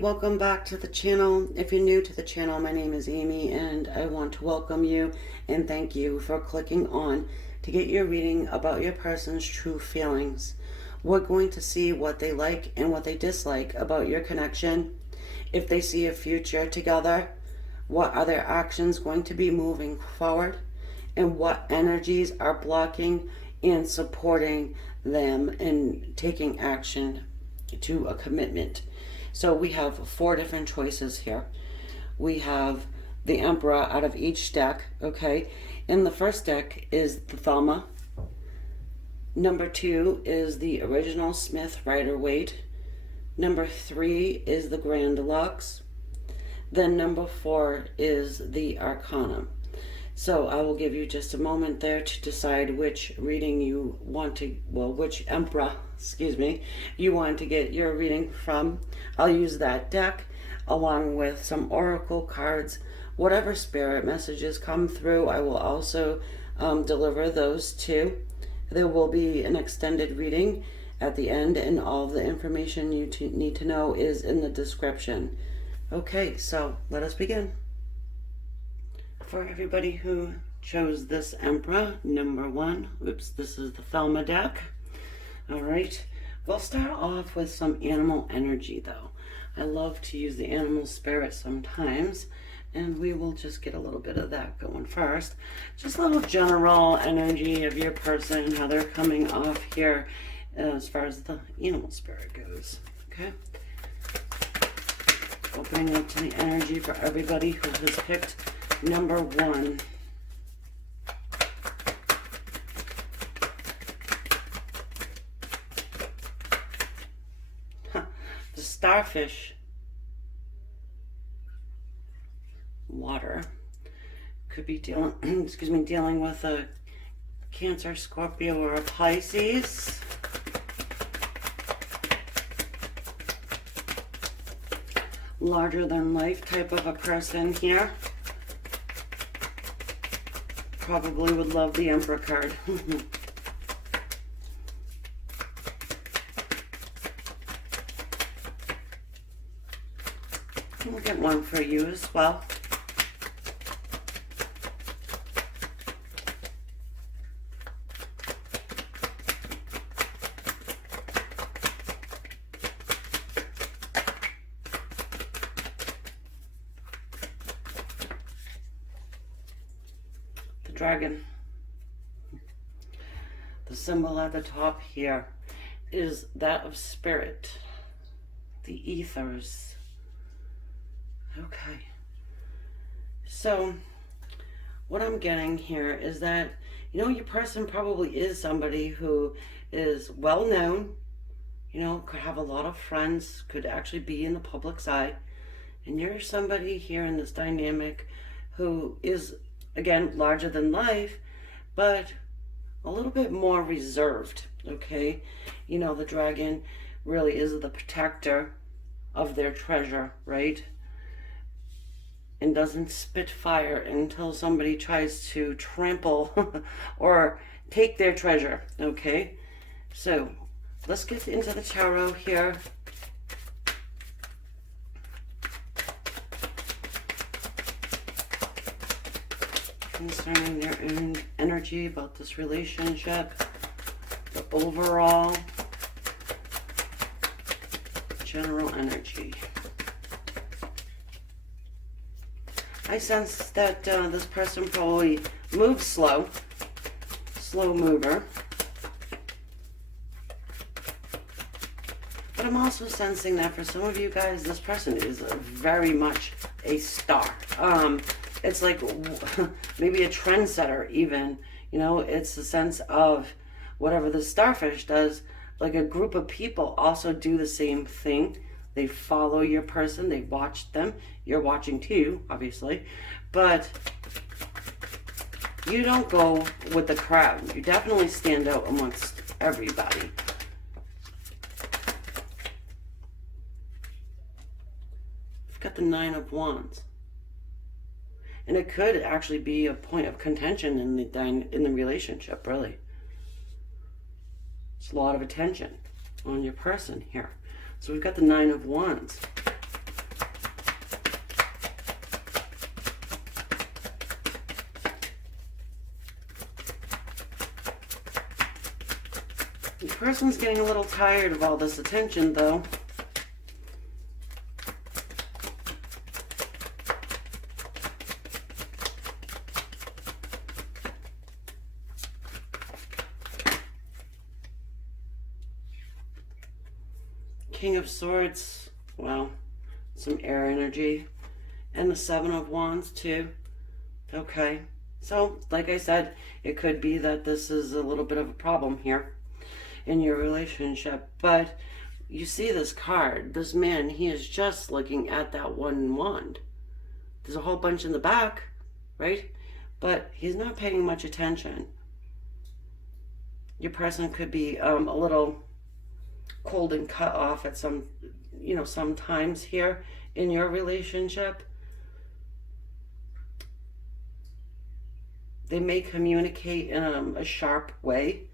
welcome back to the channel. If you're new to the channel, my name is Amy and I want to welcome you and thank you for clicking on to get your reading about your person's true feelings. We're going to see what they like and what they dislike about your connection. If they see a future together, what are their actions going to be moving forward, and what energies are blocking and supporting them in taking action to a commitment. So we have 4 different choices here. We have the Emperor out of each deck, okay? In the first deck is the Thelma. Number 2 is the original Smith Rider-Waite. Number 3 is the Grand Deluxe. Then number 4 is the Arcana. So I will give you just a moment there to decide which reading you want to, which Emperor, you want to get your reading from. I'll use that deck along with some oracle cards. Whatever spirit messages come through, I will also deliver those too. There will be an extended reading at the end, and all of the information you need to know is in the description. Okay, so let us begin. For everybody who chose this Emperor, number 1, this is the Thelma deck. All right, we'll start off with some animal energy though. I love to use the animal spirit sometimes, and we will just get a little bit of that going first. Just a little general energy of your person, how they're coming off here as far as the animal spirit goes, okay? Opening up to the energy for everybody who has picked number 1. The starfish, water, could be dealing, dealing with a Cancer, Scorpio, or a Pisces. Larger than life type of a person here. Probably would love the Emperor card. We'll get one for you as well. Dragon. The symbol at the top here is that of spirit, the ethers. Okay, so what I'm getting here is that, you know, your person probably is somebody who is well known, you know, could have a lot of friends, could actually be in the public's eye, and you're somebody here in this dynamic who is, again, larger than life, but a little bit more reserved, okay? You know, the dragon really is the protector of their treasure, right? And doesn't spit fire until somebody tries to trample or take their treasure, okay? So let's get into the tarot here. Concerning their own energy about this relationship, the overall general energy. I sense that this person probably moves slow mover. But I'm also sensing that for some of you guys, this person is very much a star. It's like maybe a trendsetter even, you know, it's the sense of whatever the starfish does, like a group of people also do the same thing. They follow your person, they watch them, you're watching too, obviously, but you don't go with the crowd. You definitely stand out amongst everybody. We've got the 9 of Wands. And it could actually be a point of contention in the relationship, really. It's a lot of attention on your person here. So we've got the 9 of Wands. The person's getting a little tired of all this attention, though. King of Swords, well, some air energy. And the Seven of Wands, too. Okay. So, like I said, it could be that this is a little bit of a problem here in your relationship. But you see this card, this man, he is just looking at that one wand. There's a whole bunch in the back, right? But he's not paying much attention. Your person could be a little cold and cut off at some times here in your relationship. They may communicate in a sharp way.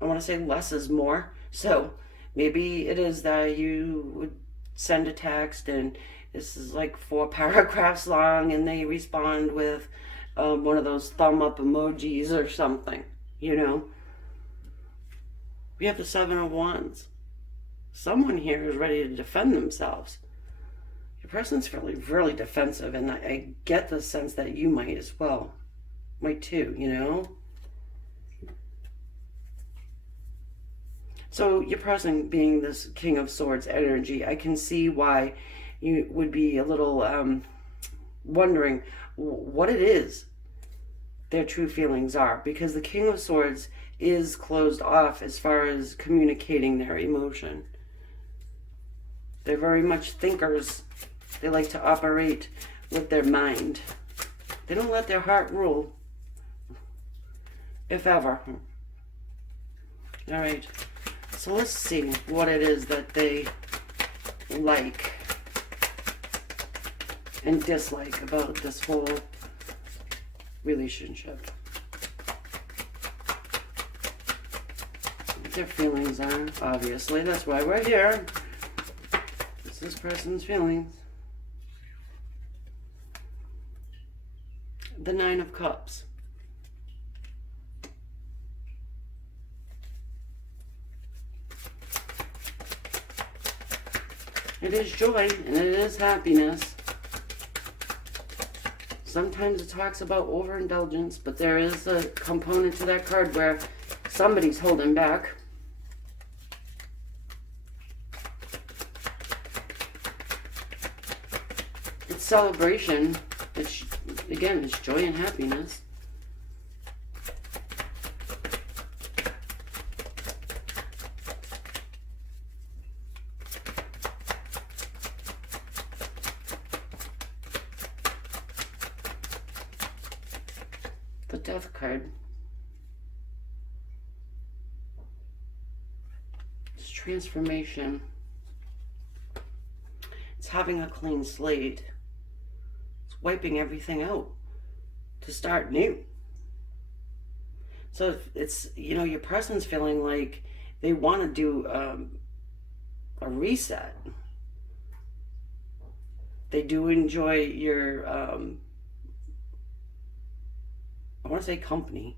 I want to say less is more. So maybe it is that you would send a text and this is like 4 paragraphs long and they respond with one of those thumb up emojis or something, you know. We have the Seven of Wands. Someone here is ready to defend themselves. Your person's really defensive, and I get the sense that you might as well. Might too, you know? So your person being this King of Swords energy, I can see why you would be a little wondering what it is their true feelings are, because the King of Swords is closed off as far as communicating their emotion. They're very much thinkers. They like to operate with their mind. They don't let their heart rule, if ever. All right, so let's see what it is that they like and dislike about this whole relationship. What their feelings are, obviously. That's why we're here. It's this person's feelings. The Nine of Cups. It is joy and it is happiness. Sometimes it talks about overindulgence, but there is a component to that card where somebody's holding back. It's celebration. It's, again, it's joy and happiness. The Death card. It's transformation. It's having a clean slate. It's wiping everything out to start new. So it's, you know, your person's feeling like they want to do a reset. They do enjoy your I want to say company.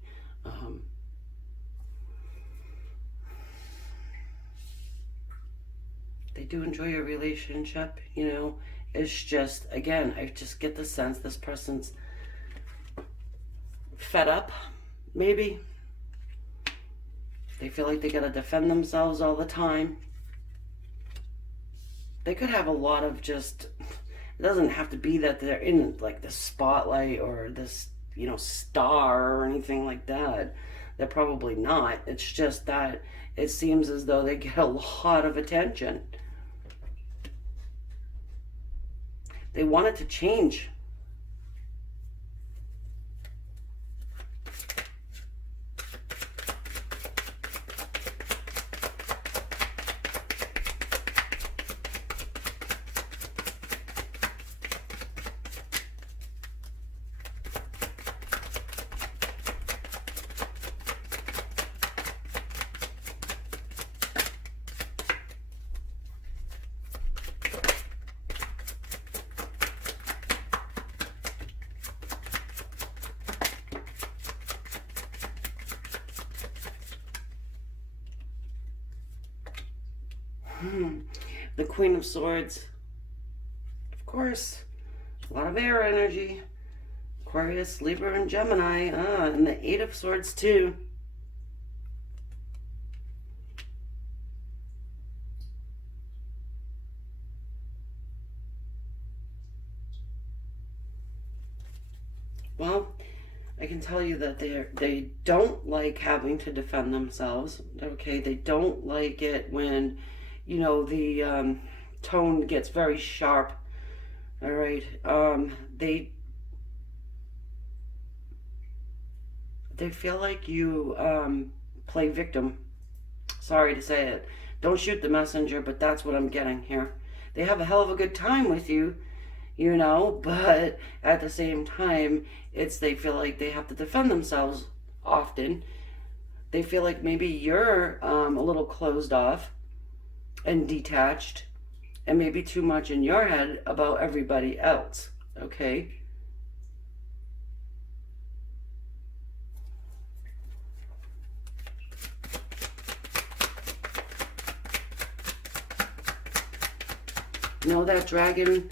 They do enjoy your relationship, you know. It's just, again, I just get the sense this person's fed up, maybe. They feel like they gotta defend themselves all the time. They could have a lot of just, it doesn't have to be that they're in like the spotlight or this, you know, star or anything like that. They're probably not. It's just that it seems as though they get a lot of attention. They want it to change. The Queen of Swords, of course, a lot of air energy. Aquarius, Libra, and Gemini. And the Eight of Swords too. Well, I can tell you that they don't like having to defend themselves. Okay, they don't like it when, the tone gets very sharp. All right, they feel like you play victim. Sorry to say it. Don't shoot the messenger, but that's what I'm getting here. They have a hell of a good time with you, but at the same time, they feel like they have to defend themselves often. They feel like maybe you're a little closed off and detached and maybe too much in your head about everybody else, okay? That dragon,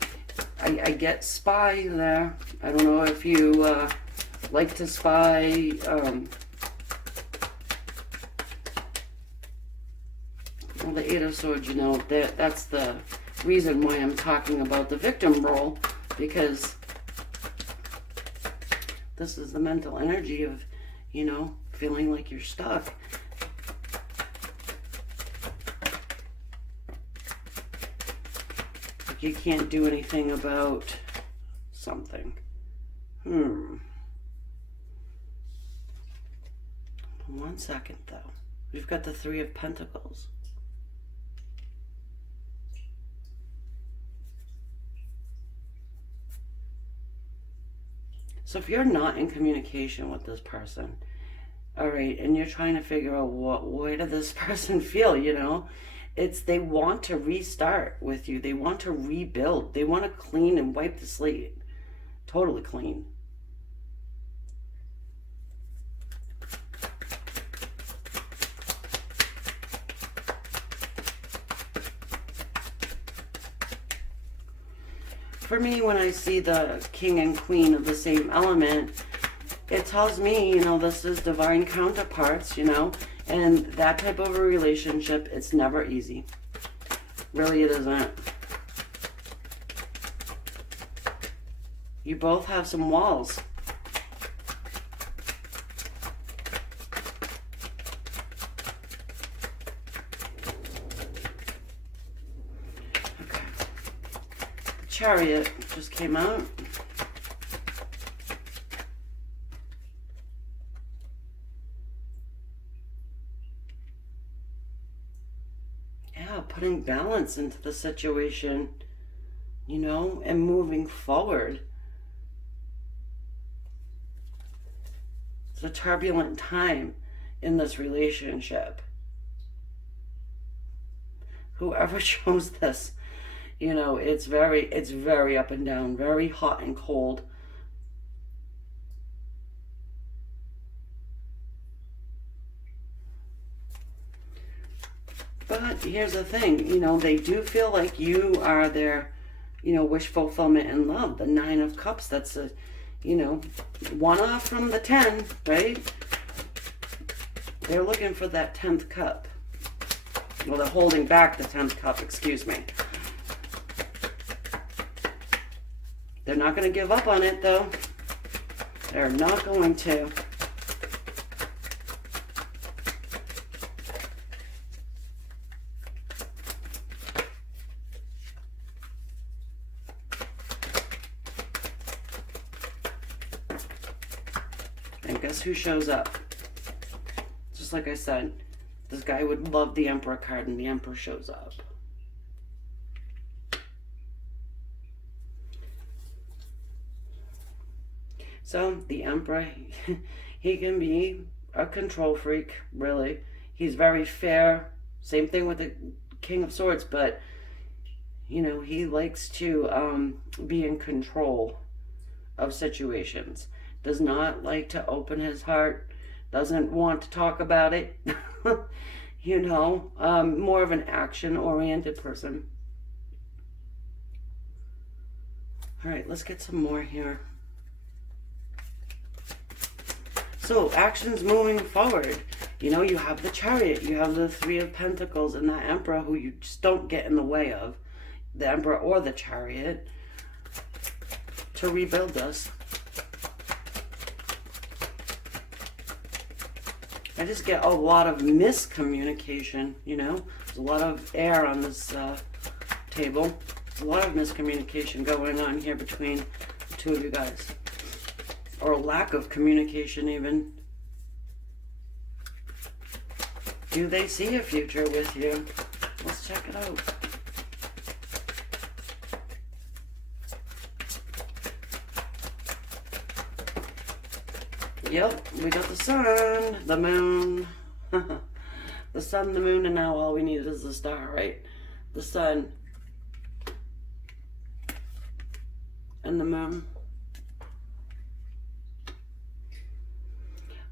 I get spy there. I don't know if you like to spy. Well, the Eight of Swords, that's the reason why I'm talking about the victim role, because this is the mental energy of, feeling like you're stuck. Like you can't do anything about something. One second, though. We've got the Three of Pentacles. So if you're not in communication with this person, all right, and you're trying to figure out what way does this person feel, they want to restart with you. They want to rebuild. They want to clean and wipe the slate. Totally clean. For me, when I see the King and Queen of the same element, it tells me, this is divine counterparts, and that type of a relationship, it's never easy. Really, it isn't. You both have some walls. Okay. The Chariot just came out. Putting balance into the situation, and moving forward. It's a turbulent time in this relationship. Whoever chose this, it's very up and down, very hot and cold. But here's the thing, they do feel like you are their, wish fulfillment in love. The Nine of Cups, that's a, one off from the 10, right? They're looking for that 10th cup. Well, they're holding back the 10th cup, excuse me. They're not going to give up on it, though. They're not going to. And guess who shows up? Just like I said, this guy would love the Emperor card, and the Emperor shows up. So, the Emperor, he can be a control freak, really. He's very fair. Same thing with the King of Swords, but, he likes to be in control of situations. Does not like to open his heart, doesn't want to talk about it. you know, more of an action-oriented person. All right, let's get some more here. So, actions moving forward. You know, you have the Chariot, you have the Three of Pentacles, and that Emperor who you just don't get in the way of. The Emperor or the Chariot. To rebuild this. I just get a lot of miscommunication, you know. There's a lot of air on this table. There's a lot of miscommunication going on here between the two of you guys. Or lack of communication even. Do they see a future with you? Let's check it out. Yep, we got the sun, the moon, the sun, the moon, and now all we need is the star, right? The sun and the moon.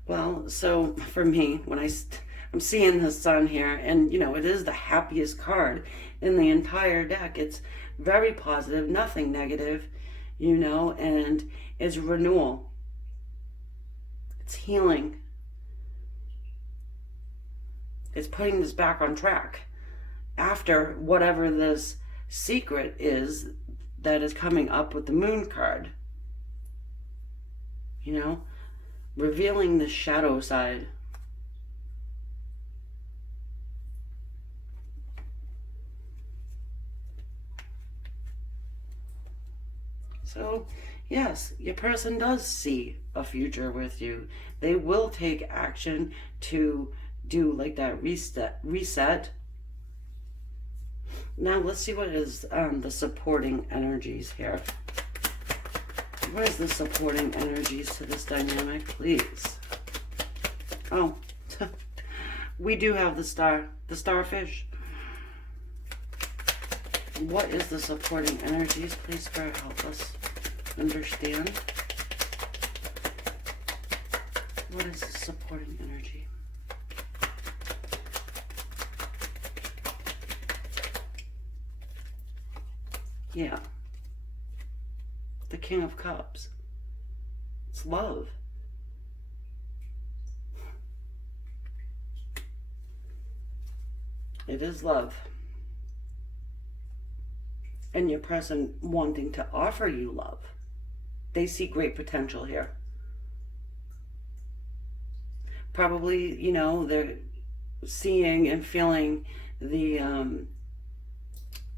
Well, so for me, when I'm seeing the sun here, and you know, it is the happiest card in the entire deck. It's very positive, nothing negative, you know, and it's renewal. It's healing. It's putting this back on track after whatever this secret is that is coming up with the moon card. You know, revealing the shadow side. So, yes, your person does see a future with you. They will take action to do like that reset. Now, let's see what is the supporting energies here. What is the supporting energies to this dynamic, please? Oh, we do have the starfish. What is the supporting energies? Please, Spirit, help us understand. What is the supporting energy? Yeah. The King of Cups. It's love. It is love. And your person wanting to offer you love. They see great potential here. Probably, you know, they're seeing and feeling the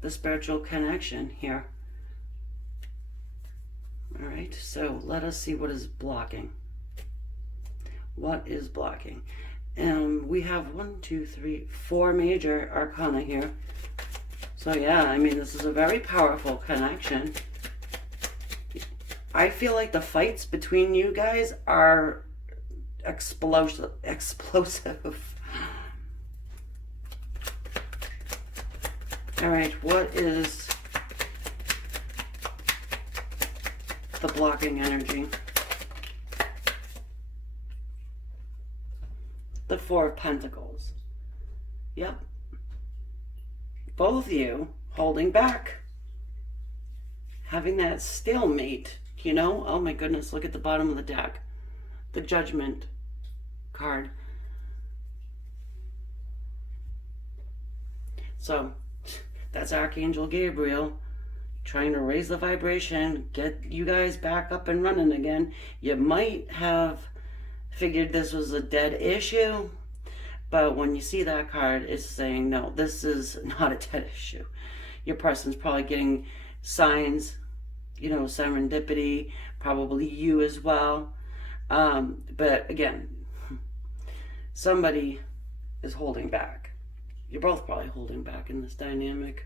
spiritual connection here. All right, so let us see what is blocking. What is blocking? We have 4 major arcana here. So yeah, I mean, this is a very powerful connection. I feel like the fights between you guys are explosive. All right, what is the blocking energy? The 4 of Pentacles. Yep. Both of you holding back. Having that stalemate, you know? Oh my goodness, look at the bottom of the deck. The Judgment card. So, that's Archangel Gabriel trying to raise the vibration, get you guys back up and running again. You might have figured this was a dead issue, but when you see that card, it's saying, no, this is not a dead issue. Your person's probably getting signs, you know, serendipity, probably you as well. But again, somebody is holding back. You're both probably holding back in this dynamic.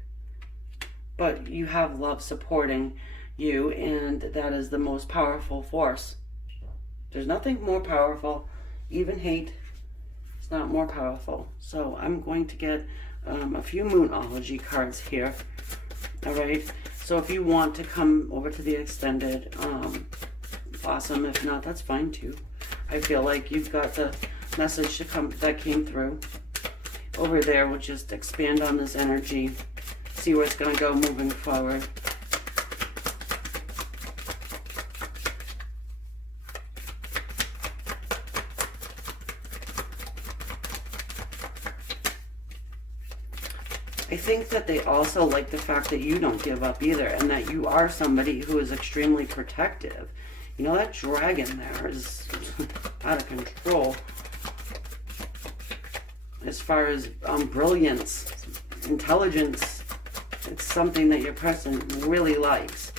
But you have love supporting you, and that is the most powerful force. There's nothing more powerful. Even hate, it's not more powerful. So I'm going to get a few Moonology cards here. All right. So if you want to come over to the extended, awesome. If not, that's fine too. I feel like you've got the message that came through. over there will just expand on this energy, see where it's going to go moving forward. I think that they also like the fact that you don't give up either, and that you are somebody who is extremely protective. You know, that dragon there is out of control as far as brilliance, intelligence. It's something that your person really likes.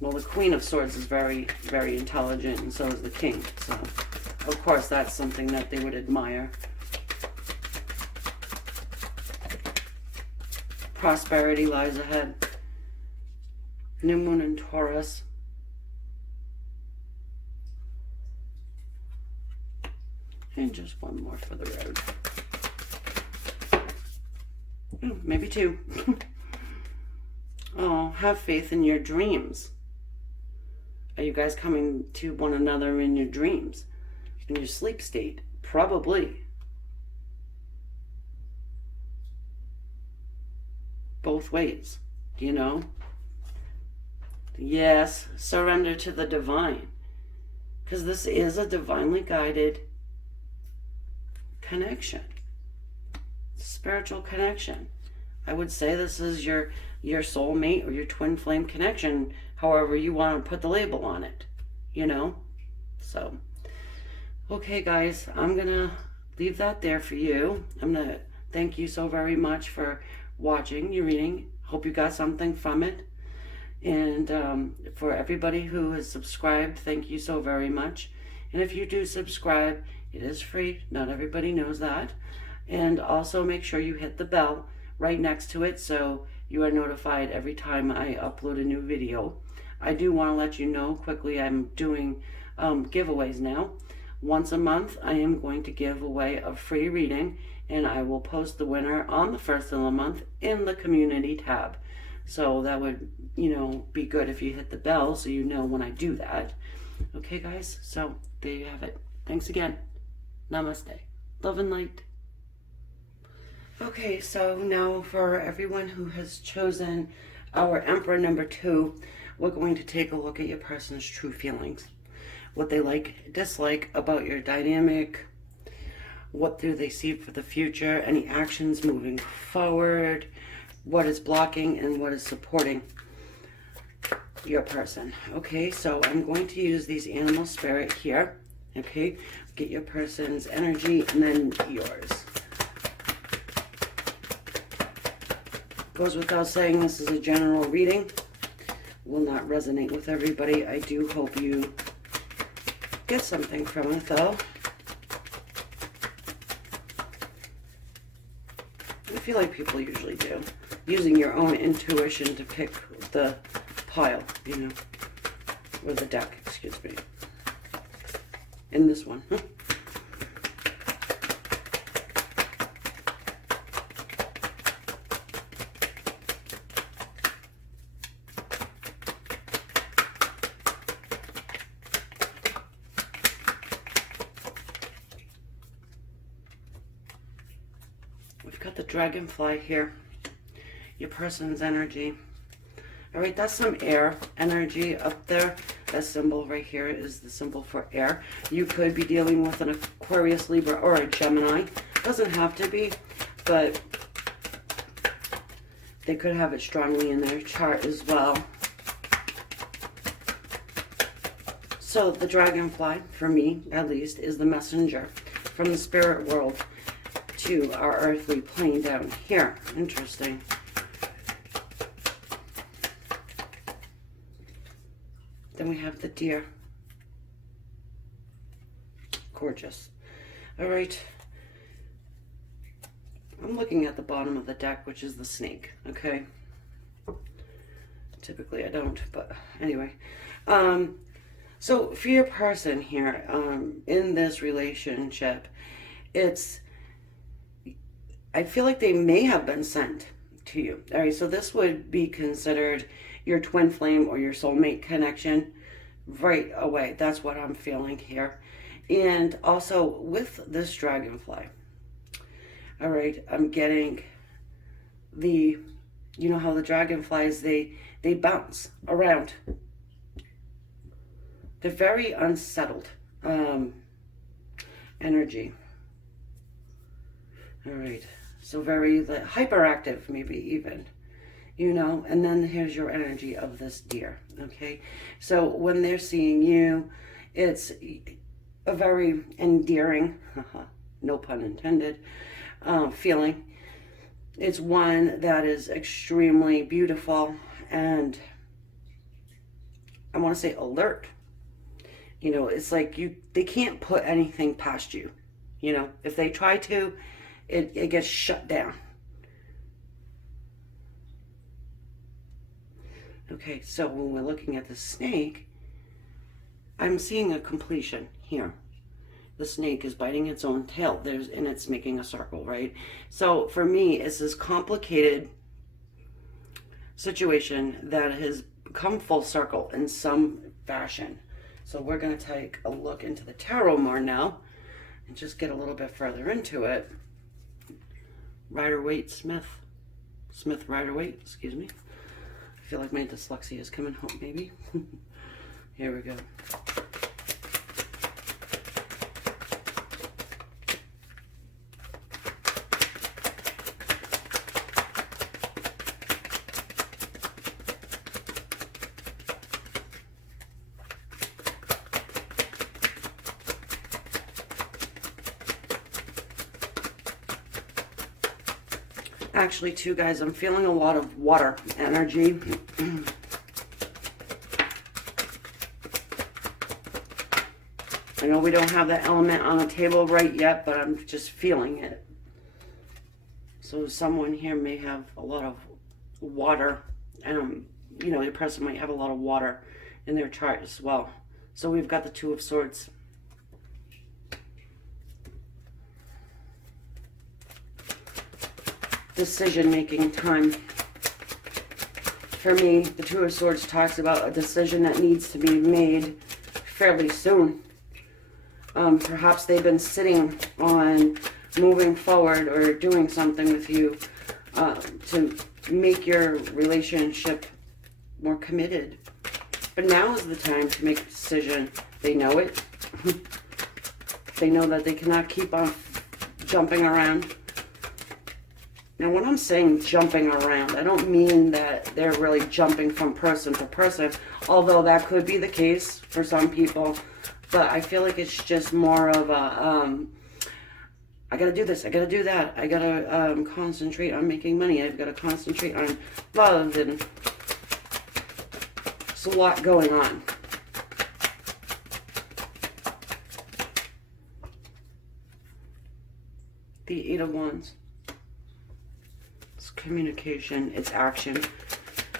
Well, the Queen of Swords is very, very intelligent, and so is the King. So, of course, that's something that they would admire. Prosperity lies ahead. New Moon in Taurus. And just one more for the road. Maybe two. Oh, have faith in your dreams. Are you guys coming to one another in your dreams? In your sleep state? Probably. Both ways, you know? Yes, surrender to the divine. Because this is a divinely guided connection. Spiritual connection. I would say this is your soulmate or your twin flame connection, however you want to put the label on it, you know? So, okay guys, I'm going to leave that there for you. I'm going to thank you so very much for watching your reading. Hope you got something from it. And for everybody who has subscribed, thank you so very much. And if you do subscribe, it is free. Not everybody knows that. And also make sure you hit the bell right next to it so you are notified every time I upload a new video. I do want to let you know quickly I'm doing giveaways now. Once a month I am going to give away a free reading, and I will post the winner on the first of the month in the community tab. So that would, you know, be good if you hit the bell so you know when I do that. Okay guys, so there you have it. Thanks again. Namaste. Love and light. Okay, so now for everyone who has chosen our Emperor number 2, we're going to take a look at your person's true feelings. What they like, dislike about your dynamic. What do they see for the future? Any actions moving forward? What is blocking and what is supporting your person? Okay, so I'm going to use these animal spirit here. Okay, get your person's energy and then yours. Goes without saying, this is a general reading. Will not resonate with everybody. I do hope you get something from it though. I feel like people usually do. Using your own intuition to pick the pile, you know, or the deck, excuse me. In this one. We've got the dragonfly here. Your person's energy. All right, that's some air energy up there. That symbol right here is the symbol for air. You could be dealing with an Aquarius, Libra, or a Gemini. Doesn't have to be, but they could have it strongly in their chart as well. So the dragonfly, for me at least, is the messenger from the spirit world to our earthly plane down here. Interesting. Then we have the deer. Gorgeous. All right. I'm looking at the bottom of the deck, which is the snake, okay? Typically I don't, but anyway. So for your person here, in this relationship, I feel like they may have been sent to you. All right, so this would be considered your twin flame or your soulmate connection right away. That's what I'm feeling here. And also with this dragonfly, All right, I'm getting the, you know how the dragonflies, they bounce around. They're very unsettled energy. All right, so very hyperactive, maybe even, you know. And then here's your energy of this deer. Okay, so when they're seeing you, it's a very endearing, no pun intended, feeling. It's one that is extremely beautiful and, I want to say, alert. You know, it's like they can't put anything past you. You know, if they try to, it gets shut down. Okay, so when we're looking at the snake, I'm seeing a completion here. The snake is biting its own tail. And it's making a circle, right? So for me, it's this complicated situation that has come full circle in some fashion. So we're going to take a look into the tarot more now and just get a little bit further into it. Rider-Waite Smith. Smith Rider-Waite, excuse me. I feel like my dyslexia is coming home, maybe. Here we go. Actually, too, guys, I'm feeling a lot of water energy. I know we don't have that element on the table right yet, but I'm just feeling it. So someone here may have a lot of water, and you know, your person might have a lot of water in their chart as well. So we've got the Two of Swords. Decision-making time. For me, the Two of Swords talks about a decision that needs to be made fairly soon. Perhaps they've been sitting on moving forward or doing something with you to make your relationship more committed. But now is the time to make a decision. They know it. They know that they cannot keep on jumping around. Now, when I'm saying jumping around, I don't mean that they're really jumping from person to person, although that could be the case for some people. But I feel like it's just more of a, I gotta do this, I gotta do that, I gotta concentrate on making money, I've gotta concentrate on love, and there's a lot going on. The Eight of Wands. It's communication, it's action.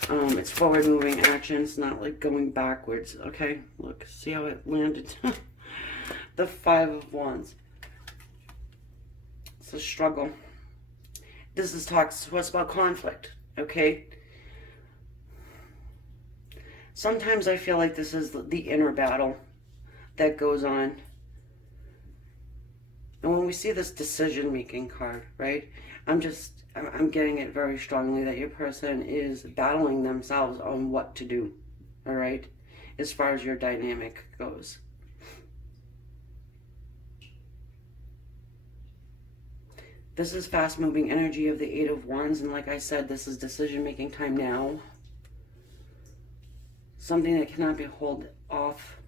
It's forward-moving action. It's not like going backwards. Okay, look, see how it landed? The Five of Wands. It's a struggle. This is talks to us about conflict. Okay. Sometimes I feel like this is the inner battle that goes on. And when we see this decision-making card, right? I'm getting it very strongly that your person is battling themselves on what to do, all right, as far as your dynamic goes. This is fast-moving energy of the Eight of Wands, and like I said, this is decision-making time now. Something that cannot be held off.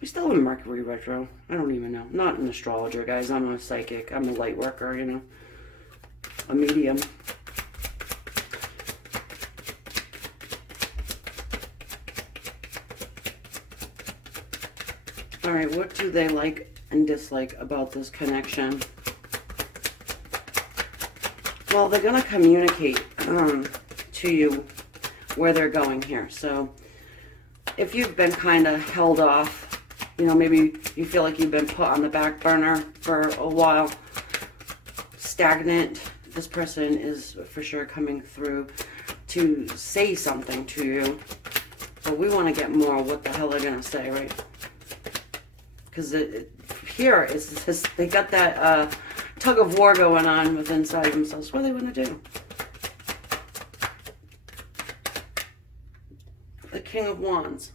We still in Mercury retro. I don't even know. I'm not an astrologer, guys. I'm a psychic. I'm a light worker, you know. A medium. Alright, what do they like and dislike about this connection? Well, they're going to communicate to you where they're going here. So, if you've been kind of held off, you know, maybe you feel like you've been put on the back burner for a while, stagnant, this person is for sure coming through to say something to you. But we want to get more what the hell they're going to say, right? Because here is just, they got that tug of war going on with inside themselves. What do they want to do? The King of Wands.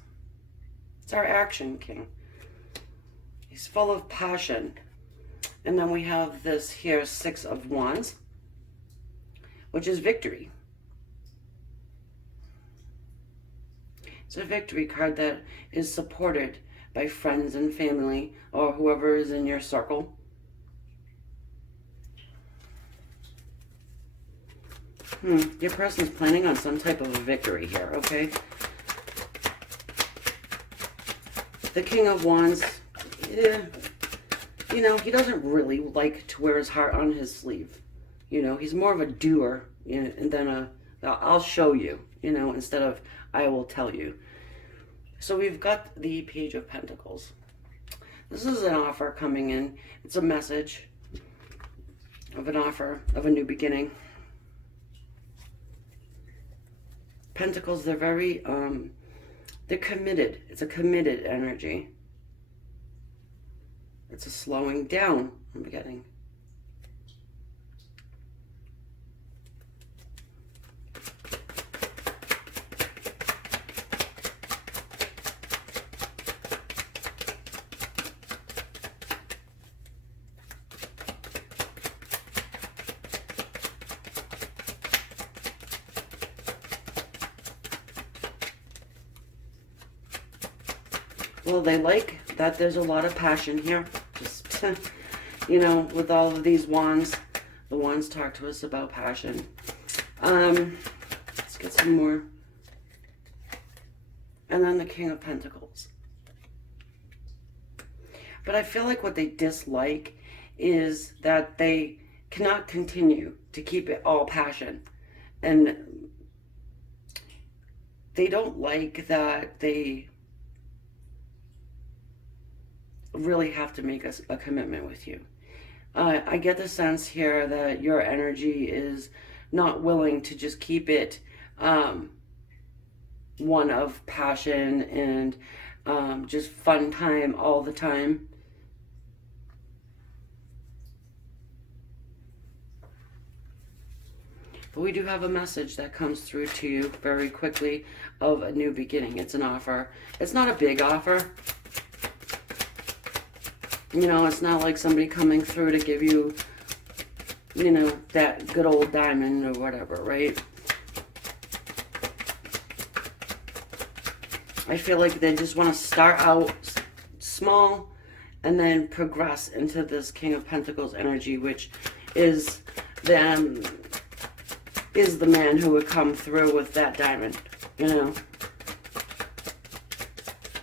It's our action king. He's full of passion. And then we have this here, Six of Wands, which is victory. It's a victory card that is supported by friends and family or whoever is in your circle. Your person's planning on some type of a victory here, okay? The King of Wands, you know, he doesn't really like to wear his heart on his sleeve. You know, he's more of a doer, and then I'll show you, you know, instead of I will tell you. So we've got the Page of Pentacles. This is an offer coming in. It's a message of an offer of a new beginning. Pentacles, they're very, they're committed. It's a committed energy. It's a slowing down I'm getting. Well, they like that there's a lot of passion here. Just, you know, with all of these wands, the wands talk to us about passion. Let's get some more. And then the King of Pentacles. But I feel like what they dislike is that they cannot continue to keep it all passion. And they don't like that they really have to make a commitment with you. I get the sense here that your energy is not willing to just keep it one of passion and just fun time all the time. But we do have a message that comes through to you very quickly of a new beginning. It's an offer. It's not a big offer. You know, it's not like somebody coming through to give you, you know, that good old diamond or whatever, right? I feel like they just want to start out small and then progress into this King of Pentacles energy, which is the man who would come through with that diamond, you know?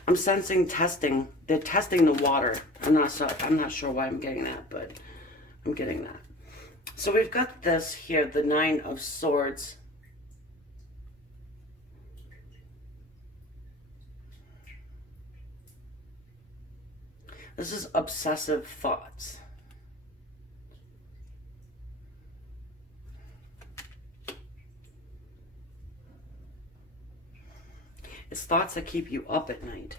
I'm sensing testing. They're testing the water. I'm not sure why I'm getting that, but I'm getting that. So we've got this here, the Nine of Swords. This is obsessive thoughts. It's thoughts that keep you up at night.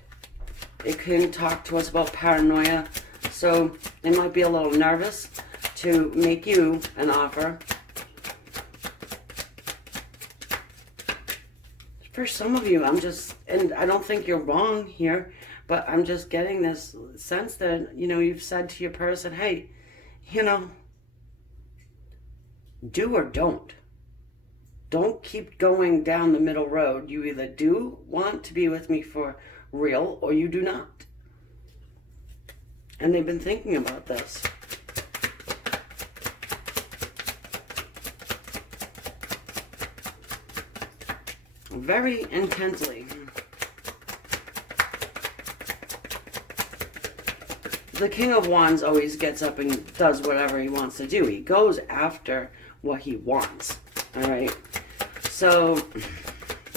It can talk to us about paranoia, so they might be a little nervous to make you an offer. For some of you, and I don't think you're wrong here, but I'm just getting this sense that, you know, you've said to your person, hey, you know, do or don't. Don't keep going down the middle road. You either do want to be with me for real or you do not. And they've been thinking about this. Very intensely. The King of Wands always gets up and does whatever he wants to do. He goes after what he wants. All right. So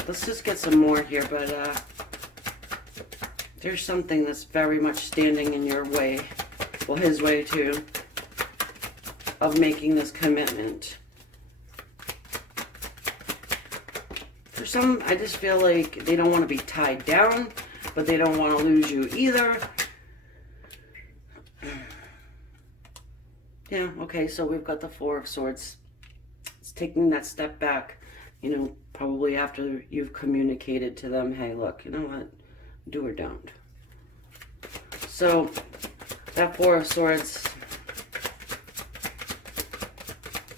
let's just get some more here, but there's something that's very much standing in your way, well, his way too, of making this commitment. For some, I just feel like they don't want to be tied down, but they don't want to lose you either. Yeah, okay, so we've got the Four of Swords. It's taking that step back, probably after you've communicated to them, hey, look, you know what, do or don't. So that Four of Swords,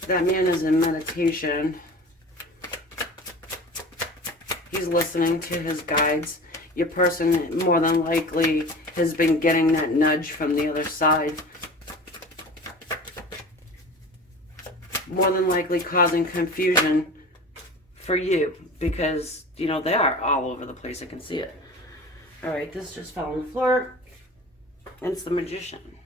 that man is in meditation. He's listening to his guides. Your person more than likely has been getting that nudge from the other side. More than likely causing confusion for you because, they are all over the place. I can see it. All right, this just fell on the floor. And it's the Magician.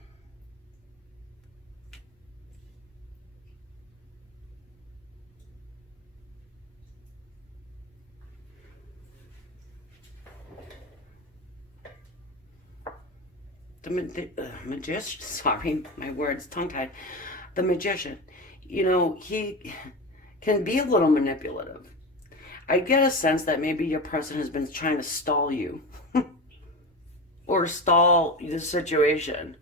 The Magician, sorry, my words, tongue-tied. The Magician, he can be a little manipulative. I get a sense that maybe your person has been trying to stall you or stall the situation.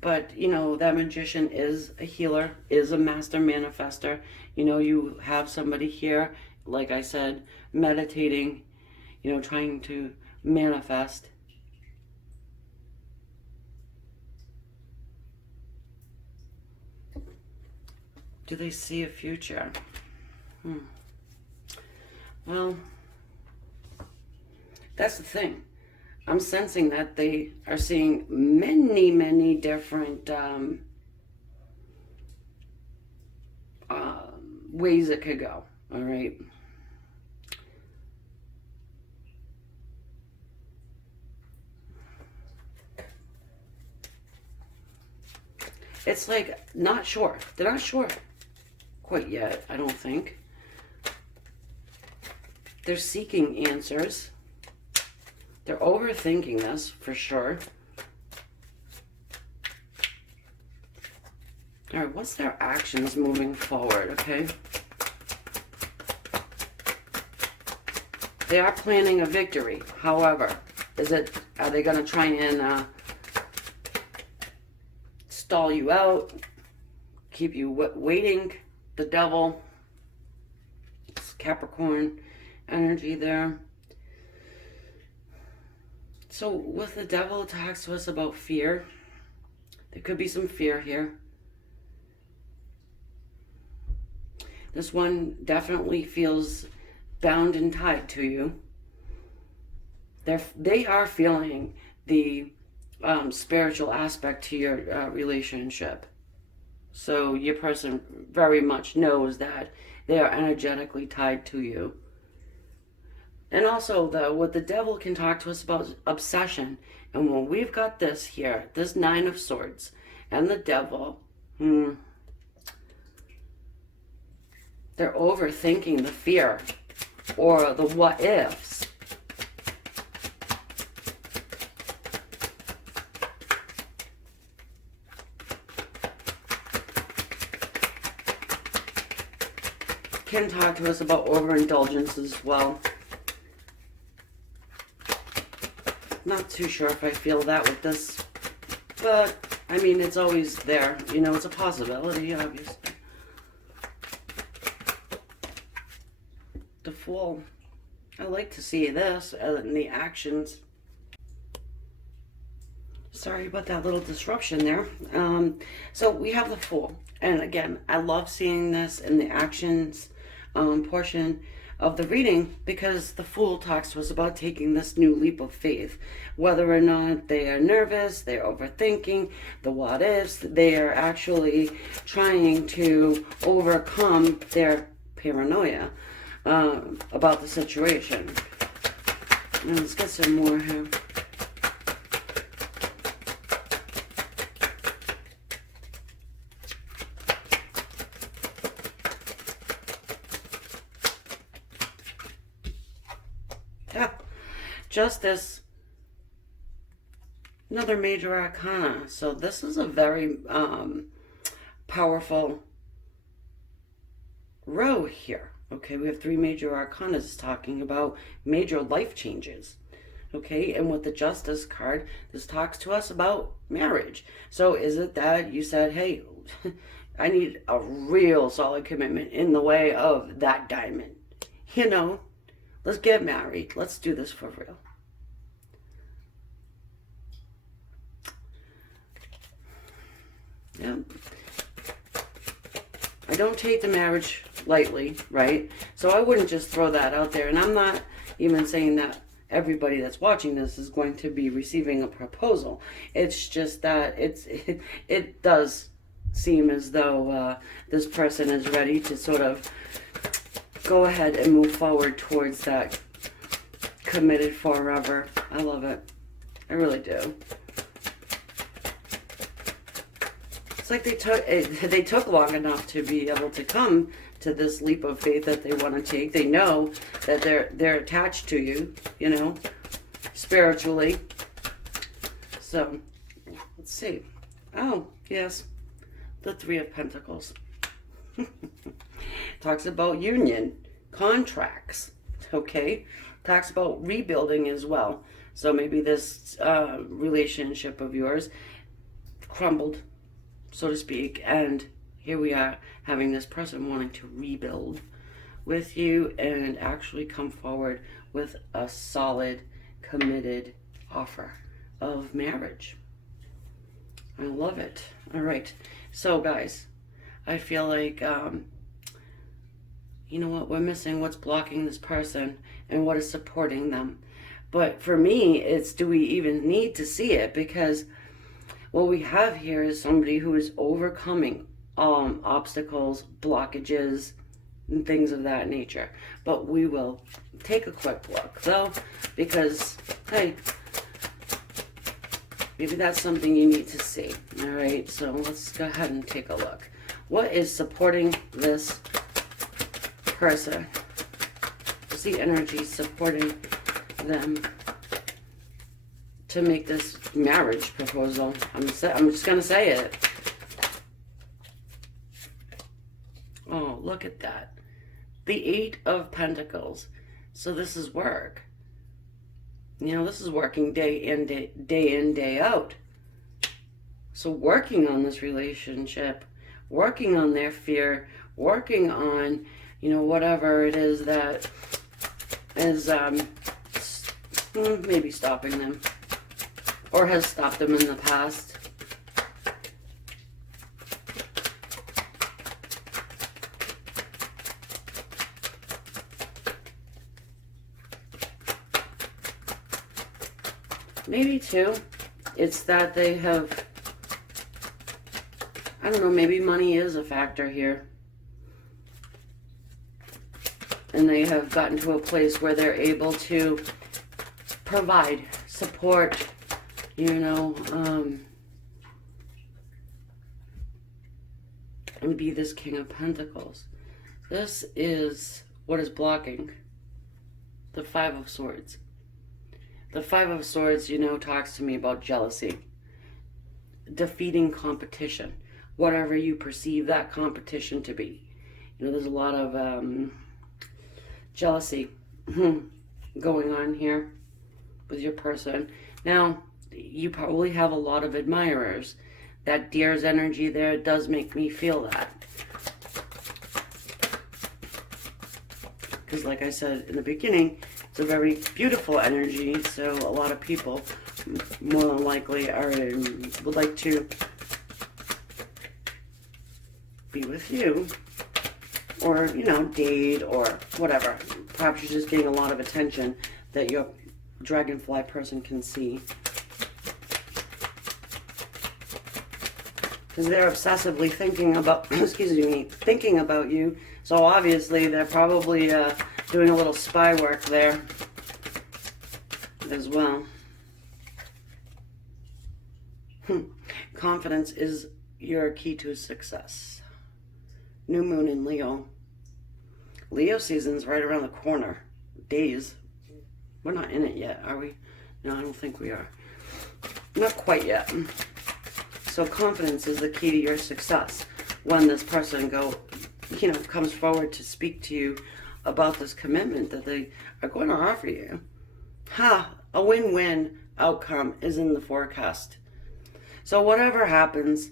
But, that Magician is a healer, is a master manifester. You have somebody here, like I said, meditating, trying to manifest. Do they see a future? Well, that's the thing. I'm sensing that they are seeing many, many different ways it could go. All right. It's like not sure. They're not sure quite yet, I don't think. They're seeking answers. They're overthinking this for sure. All right, what's their actions moving forward, okay? They are planning a victory. However, are they going to try and stall you out, keep you waiting? The Devil, it's Capricorn energy there. So with the Devil, it talks to us about fear. There could be some fear here. This one definitely feels bound and tied to you. They are feeling the spiritual aspect to your relationship. So your person very much knows that they are energetically tied to you. And also, what the Devil can talk to us about is obsession. And when we've got this here, this Nine of Swords, and the Devil, they're overthinking the fear or the what ifs. Can talk to us about overindulgence as well. Not too sure if I feel that with this, but I mean, it's always there. It's a possibility, obviously. The Fool. I like to see this in the actions. Sorry about that little disruption there. So we have the Fool. And again, I love seeing this in the actions portion of the reading because the Fool talks to us about taking this new leap of faith. Whether or not they are nervous, they're overthinking, the what ifs, they are actually trying to overcome their paranoia about the situation. And let's get some more here. Yeah, Justice, another major arcana. So this is a very powerful row here. Okay, we have three major arcanas talking about major life changes. Okay, and with the Justice card, this talks to us about marriage. So is it that you said, hey, I need a real solid commitment in the way of that diamond? You know, let's get married. Let's do this for real. Yeah. I don't take the marriage lightly, right? So I wouldn't just throw that out there. And I'm not even saying that everybody that's watching this is going to be receiving a proposal. It's just that it does seem as though this person is ready to sort of go ahead and move forward towards that committed forever. I love it. I really do. It's like they took long enough to be able to come to this leap of faith that they want to take. They know that they're attached to you, you know, spiritually. So, let's see. Oh, yes. The Three of Pentacles. Talks about union, contracts, okay? Talks about rebuilding as well. So maybe this relationship of yours crumbled, so to speak, and here we are having this person wanting to rebuild with you and actually come forward with a solid, committed offer of marriage. I love it. All right. So, guys, I feel like, you know what, we're missing what's blocking this person and what is supporting them. But for me, it's, do we even need to see it? Because what we have here is somebody who is overcoming obstacles, blockages, and things of that nature. But we will take a quick look, though, because, hey, maybe that's something you need to see. All right, so let's go ahead and take a look. What is supporting this person? What's the energy supporting them to make this marriage proposal? I'm just going to say it. Oh, look at that. The Eight of Pentacles. So this is work. You know, this is working day in, day out. So working on this relationship, working on their fear, working on, you know, whatever it is that is maybe stopping them or has stopped them in the past. Maybe too, it's that they have, I don't know, maybe money is a factor here. And they have gotten to a place where they're able to provide, support, you know, and be this King of Pentacles. This is what is blocking the Five of Swords. The Five of Swords, you know, talks to me about jealousy, defeating competition, whatever you perceive that competition to be. You know, there's a lot of jealousy going on here with your person. Now, you probably have a lot of admirers. That Deer's energy there does make me feel that. Because like I said in the beginning, it's a very beautiful energy, so a lot of people more than likely would like to be with you, or, you know, date or whatever. Perhaps you're just getting a lot of attention that your dragonfly person can see. Because they're obsessively thinking about, thinking about you. So obviously they're probably doing a little spy work there as well. Confidence is your key to success. New moon in Leo. Leo season's right around the corner. Days. We're not in it yet, are we? No, I don't think we are. Not quite yet. So confidence is the key to your success. When this person comes forward to speak to you about this commitment that they are going to offer you. A win-win outcome is in the forecast. So whatever happens,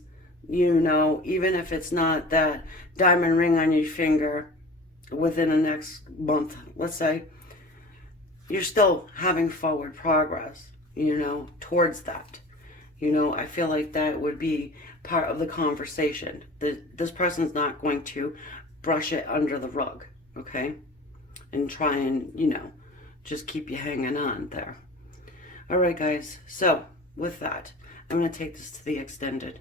even if it's not that diamond ring on your finger within the next month, let's say, you're still having forward progress, towards that. I feel like that would be part of the conversation. This person's not going to brush it under the rug, okay? And try and, just keep you hanging on there. All right, guys. So with that, I'm going to take this to the extended.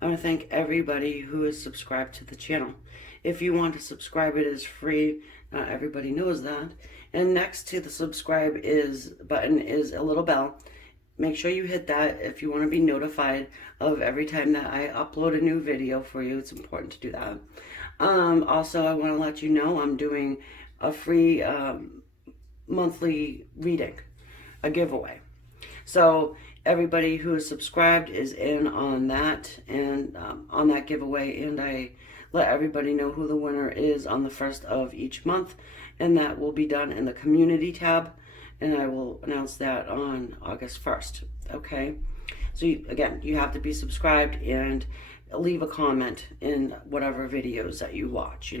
I want to thank everybody who is subscribed to the channel. If you want to subscribe, it is free. Not everybody knows that. And next to the subscribe button is a little bell. Make sure you hit that if you want to be notified of every time that I upload a new video for you. It's important to do that. Also, I want to let you know I'm doing a free monthly reading, a giveaway. So everybody who is subscribed is in on that and on that giveaway, and I let everybody know who the winner is on the first of each month, and that will be done in the community tab, and I will announce that on August 1st. Okay, so you have to be subscribed and leave a comment in whatever videos that you watch,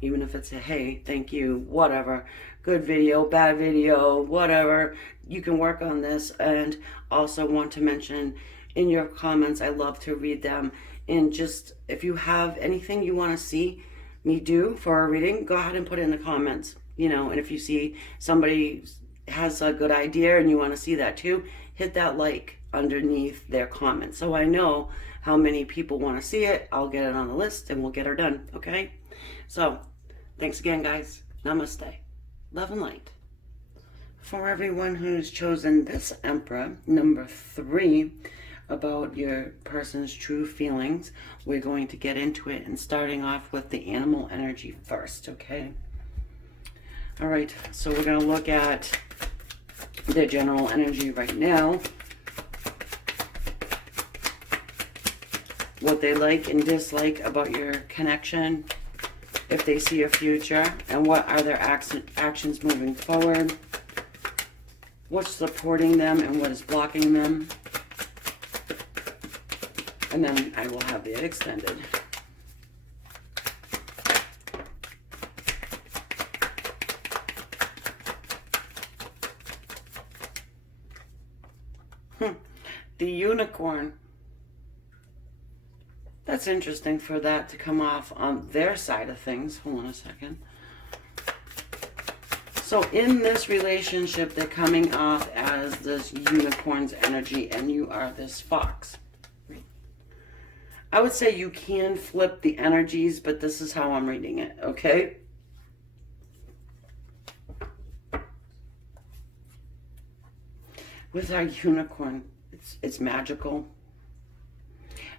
even if it's a hey, thank you, whatever, good video, bad video, whatever, you can work on this. And also want to mention in your comments, I love to read them. And just if you have anything you want to see me do for a reading, go ahead and put it in the comments, and if you see somebody has a good idea and you want to see that too, hit that like underneath their comment so I know how many people want to see it. I'll get it on the list and we'll get her done. Okay, so thanks again, guys. Namaste, love and light. For everyone who's chosen this Emperor, number 3, about your person's true feelings, we're going to get into it, and starting off with the animal energy first. Okay, all right, so we're going to look at the general energy right now, what they like and dislike about your connection, if they see a future, and what are their actions moving forward, what's supporting them and what is blocking them, and then I will have it extended. The unicorn. That's interesting for that to come off on their side of things. Hold on a second. So in this relationship, they're coming off as this unicorn's energy, and you are this fox. I would say you can flip the energies, but this is how I'm reading it, okay? With our unicorn, it's magical,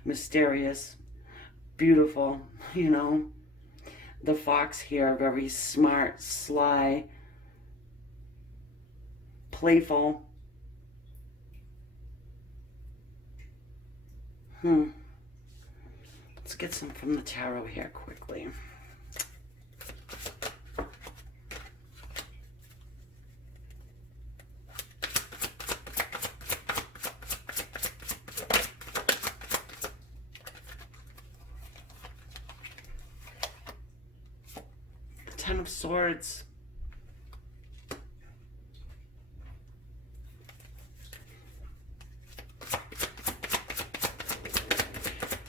mysterious, beautiful, The fox here, very smart, sly, playful. Let's get some from the tarot here quickly. Ten of Swords.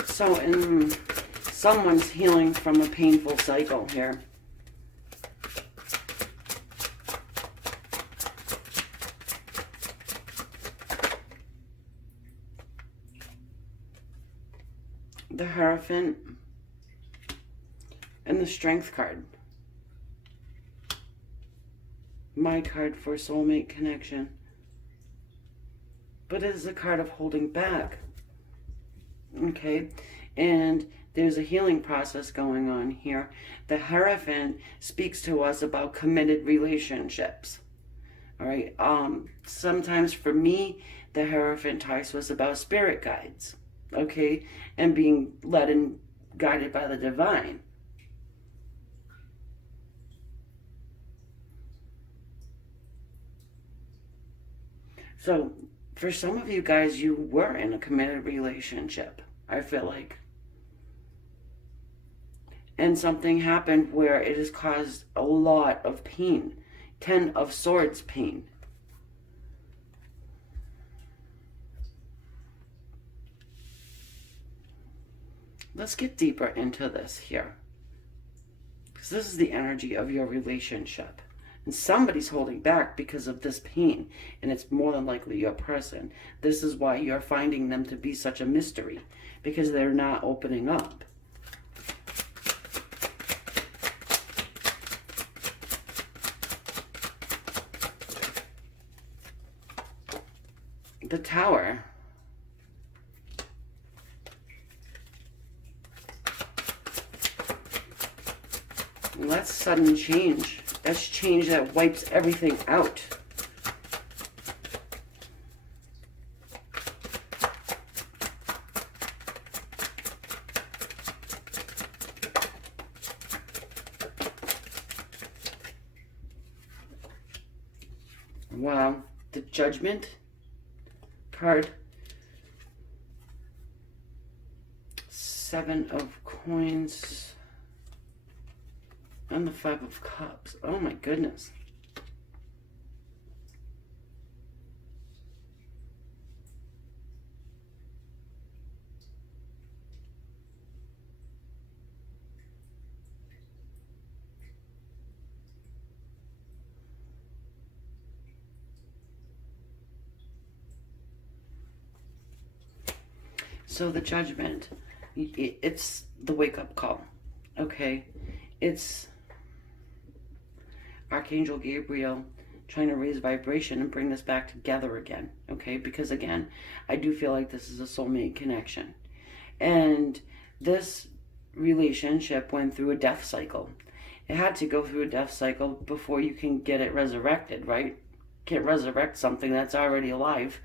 So someone's healing from a painful cycle here. The Hierophant and the Strength card. My card for soulmate connection. But it is a card of holding back. Okay, and there's a healing process going on here. The Hierophant speaks to us about committed relationships. All right, sometimes for me, the Hierophant talks to us about spirit guides, okay, and being led and guided by the divine. So, for some of you guys, you were in a committed relationship, I feel like. And something happened where it has caused a lot of pain. 10 of Swords pain. Let's get deeper into this here. Because this is the energy of your relationship. And somebody's holding back because of this pain. And it's more than likely your person. This is why you're finding them to be such a mystery. Because they're not opening up. The Tower. Well, that's sudden change. That's change that wipes everything out. Wow. The Judgment card. 7 of Coins. And the 5 of Cups. Oh my goodness. So the Judgment, it's the wake-up call, okay? It's Archangel Gabriel trying to raise vibration and bring this back together again, okay? Because again, I do feel like this is a soulmate connection. And this relationship went through a death cycle. It had to go through a death cycle before you can get it resurrected, right? Can't resurrect something that's already alive.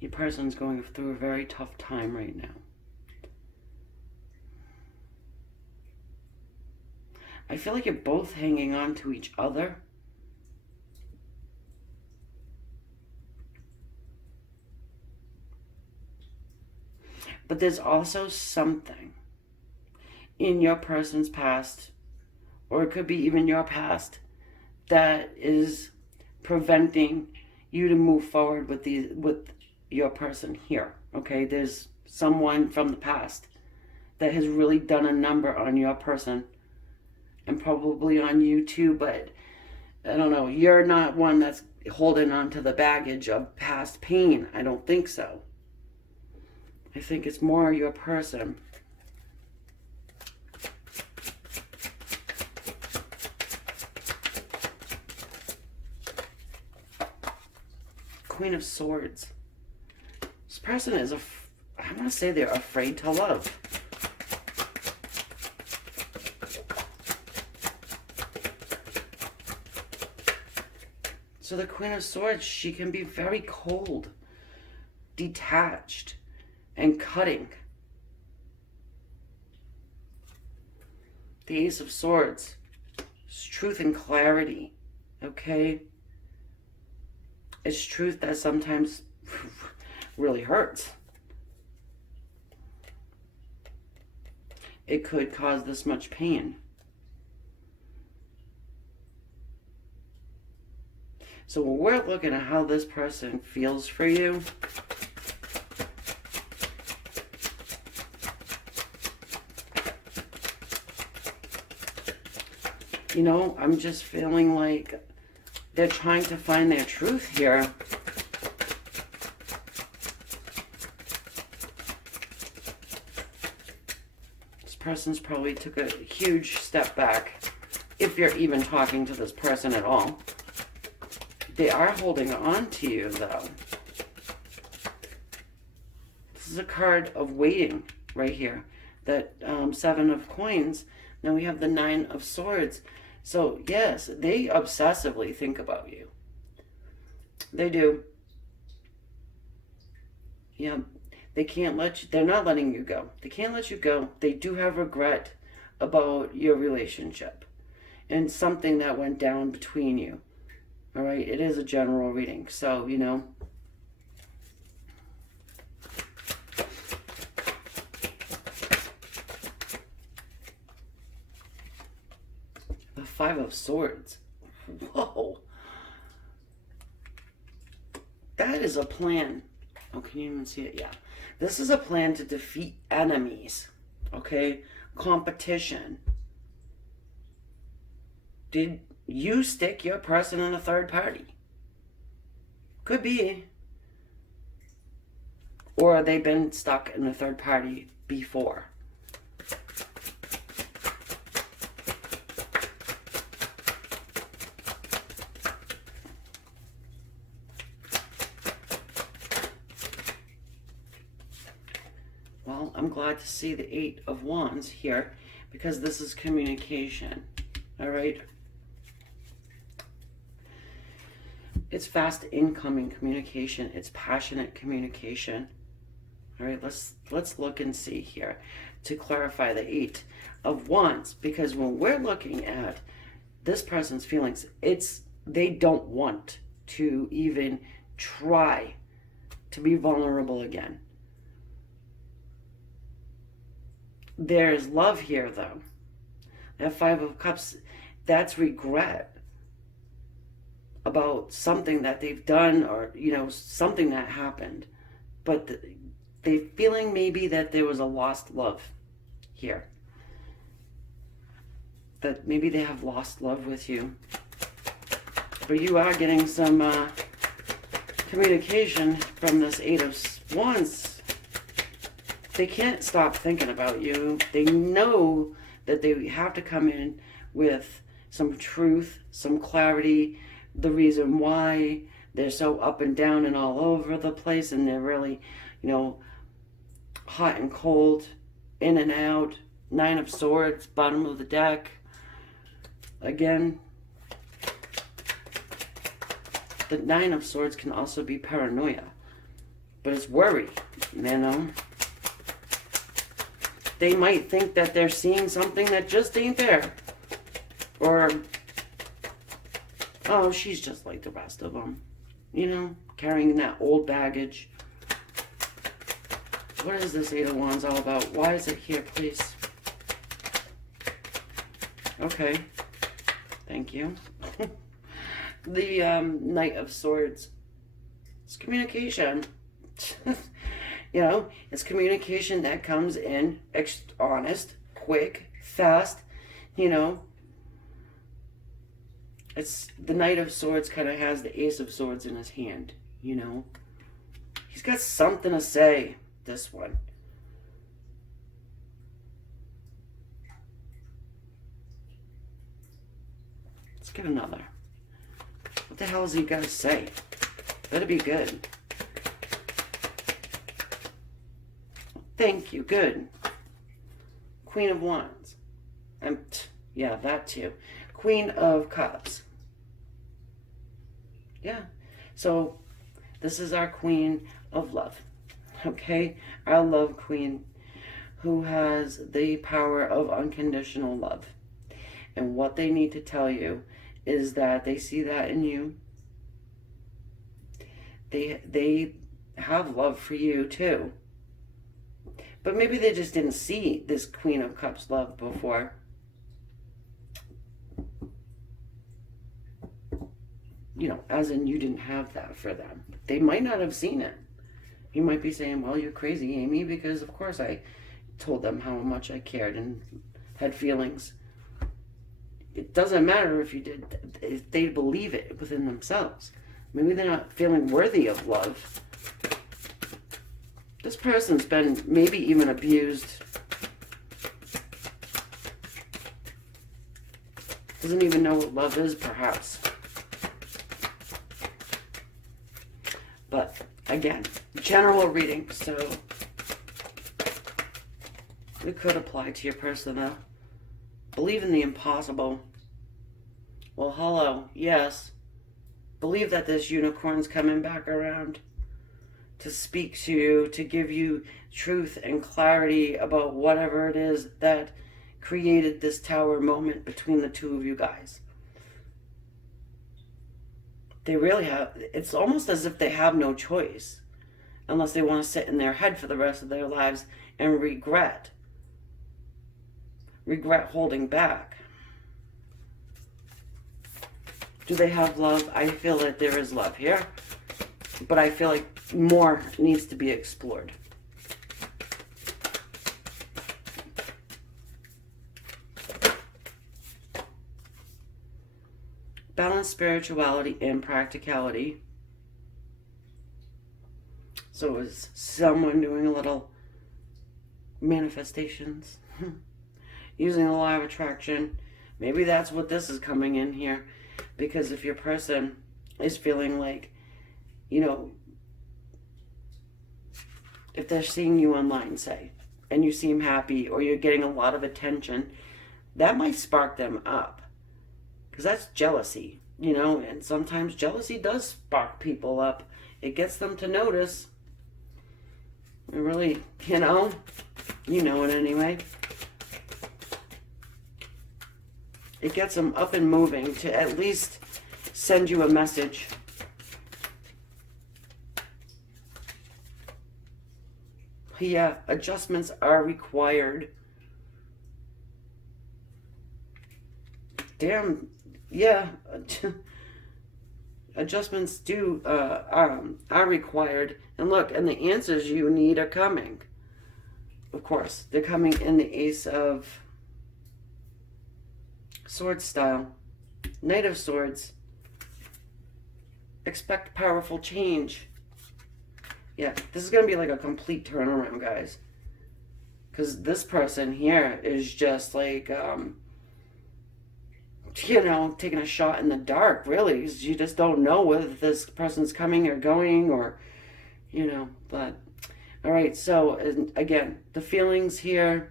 Your person's going through a very tough time right now. I feel like you're both hanging on to each other. But there's also something in your person's past, or it could be even your past, that is preventing you to move forward with your person here, okay? There's someone from the past that has really done a number on your person and probably on you too, but I don't know, you're not one that's holding on to the baggage of past pain. I don't think so. I think it's more your person. Queen of Swords. This person is, I want to say they're afraid to love. So the Queen of Swords, she can be very cold, detached, and cutting. The Ace of Swords is truth and clarity, okay? It's truth that sometimes really hurts. It could cause this much pain. So when we're looking at how this person feels for you, you know, I'm just feeling like they're trying to find their truth here. This person's probably took a huge step back, if you're even talking to this person at all. They are holding on to you, though. This is a card of waiting right here. That 7 of Coins. Now we have the 9 of Swords. So, yes, they obsessively think about you. They do. Yeah, they can't let you, they're not letting you go. They can't let you go. They do have regret about your relationship. and something that went down between you. All right, it is a general reading, so the Five of Swords. Whoa. That is a plan. Oh, can you even see it? Yeah. This is a plan to defeat enemies. Okay? Competition. Did you stick your person in a third party? Could be. Or they've been stuck in a third party before. Well, I'm glad to see the Eight of Wands here because this is communication. All right? It's fast incoming communication. It's passionate communication. All right, let's look and see here to clarify the Eight of Wands, because when we're looking at this person's feelings, they don't want to even try to be vulnerable again. There's love here, though. That Five of Cups, that's regret about something that they've done, or something that happened, but they feeling maybe that there was a lost love here, that maybe they have lost love with you, but you are getting some communication from this Eight of Wands. They can't stop thinking about you. They know that they have to come in with some truth, some clarity, the reason why they're so up and down and all over the place, and they're really, hot and cold, in and out. Nine of Swords, bottom of the deck. Again, the Nine of Swords can also be paranoia, but it's worry, They might think that they're seeing something that just ain't there. Or, oh, she's just like the rest of them. Carrying that old baggage. What is this Eight of Wands all about? Why is it here, please? Okay. Thank you. The Knight of Swords. It's communication. It's communication that comes in honest, quick, fast, It's the Knight of Swords kind of has the Ace of Swords in his hand, He's got something to say, this one. Let's get another. What the hell has he got to say? Better be good. Thank you. Good. Queen of Wands. Yeah, that too. Queen of Cups. Yeah. So, this is our Queen of Love. Okay? Our love queen, who has the power of unconditional love. And what they need to tell you is that they see that in you. They have love for you too. But maybe they just didn't see this Queen of Cups love before. As in you didn't have that for them. They might not have seen it. You might be saying, well, you're crazy, Amy, because of course I told them how much I cared and had feelings. It doesn't matter if you did, if they believe it within themselves. Maybe they're not feeling worthy of love. This person's been maybe even abused. Doesn't even know what love is, perhaps. But, again, general reading, so it could apply to your person, though. Believe in the impossible. Well, hello, yes. Believe that this unicorn's coming back around to speak to you, to give you truth and clarity about whatever it is that created this tower moment between the two of you guys. They really have, it's almost as if they have no choice unless they want to sit in their head for the rest of their lives and regret holding back. Do they have love? I feel that there is love here, but I feel like more needs to be explored. Balance spirituality and practicality. So is someone doing a little manifestations? Using the law of attraction. Maybe that's what this is coming in here. Because if your person is feeling like, you know, if they're seeing you online, say, and you seem happy or you're getting a lot of attention, that might spark them up. Because that's jealousy, you know, and sometimes jealousy does spark people up. It gets them to notice. It really, you know it anyway. It gets them up and moving to at least send you a message. Yeah, adjustments are required. Damn, yeah. Adjustments are required. And look, and the answers you need are coming. Of course, they're coming in the Ace of Swords style. Knight of Swords. Expect powerful change. Yeah, this is going to be like a complete turnaround, guys. Because this person here is just like, you know, taking a shot in the dark, really. You just don't know whether this person's coming or going or, you know, but. All right, so, again, the feelings here,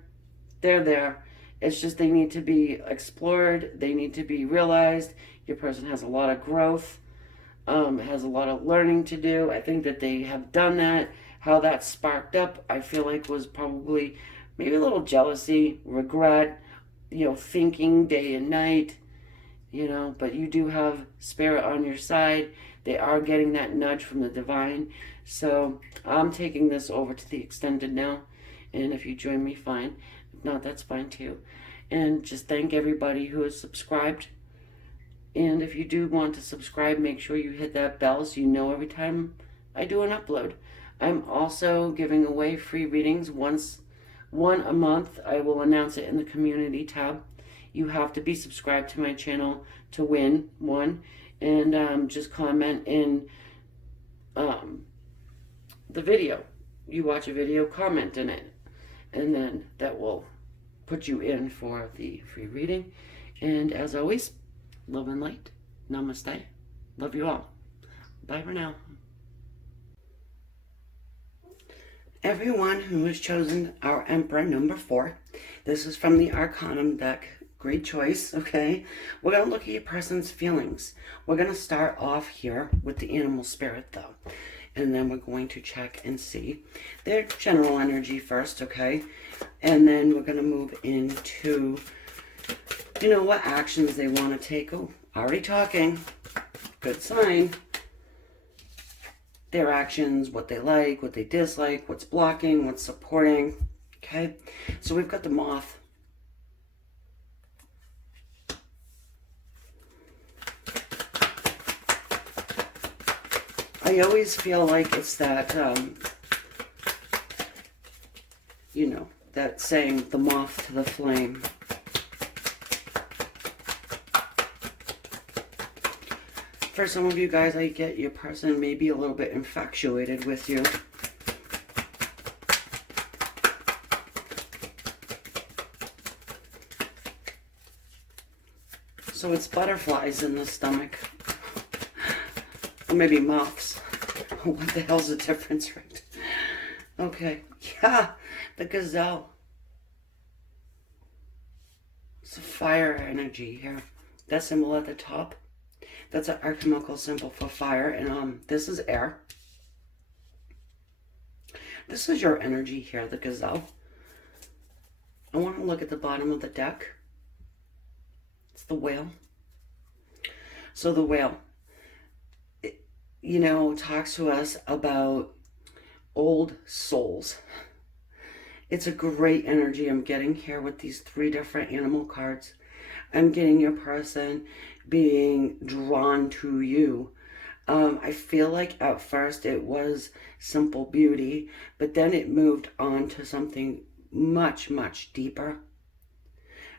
they're there. It's just they need to be explored. They need to be realized. Your person has a lot of growth, has a lot of learning to do. I think that they have done that. How that sparked up, I feel like, was probably maybe a little jealousy, regret, you know, thinking day and night, you know, but you do have spirit on your side. They are getting that nudge from the divine. So I'm taking this over to the extended now. And if you join me, fine. If not, that's fine too. And just thank everybody who has subscribed. And if you do want to subscribe, make sure you hit that bell so you know every time I do an upload. I'm also giving away free readings one a month. I will announce it in the community tab. You have to be subscribed to my channel to win one. And just comment in the video. You watch a video, comment in it. And then that will put you in for the free reading. And as always, love and light. Namaste. Love you all. Bye for now. Everyone who has chosen our Emperor number 4. This is from the Arcanum deck. Great choice, okay? We're going to look at your person's feelings. We're going to start off here with the animal spirit, though. And then we're going to check and see their general energy first, okay? And then we're going to move into, you know, what actions they want to take. Oh, already talking. Good sign. Their actions, what they like, what they dislike, what's blocking, what's supporting, okay? So we've got the Moth. I always feel like it's that, you know, that saying, the moth to the flame. For some of you guys, I get your person may be a little bit infatuated with you. So it's butterflies in the stomach. Or maybe moths. What the hell's the difference, right? Okay. Yeah, the gazelle. It's a fire energy here. That symbol at the top, that's an alchemical symbol for fire. And this is air. This is your energy here, the gazelle. I want to look at the bottom of the deck. It's the whale. So the whale, talks to us about old souls. It's a great energy I'm getting here with these 3 different animal cards. I'm getting your person being drawn to you. I feel like at first it was simple beauty, but then it moved on to something much, much deeper.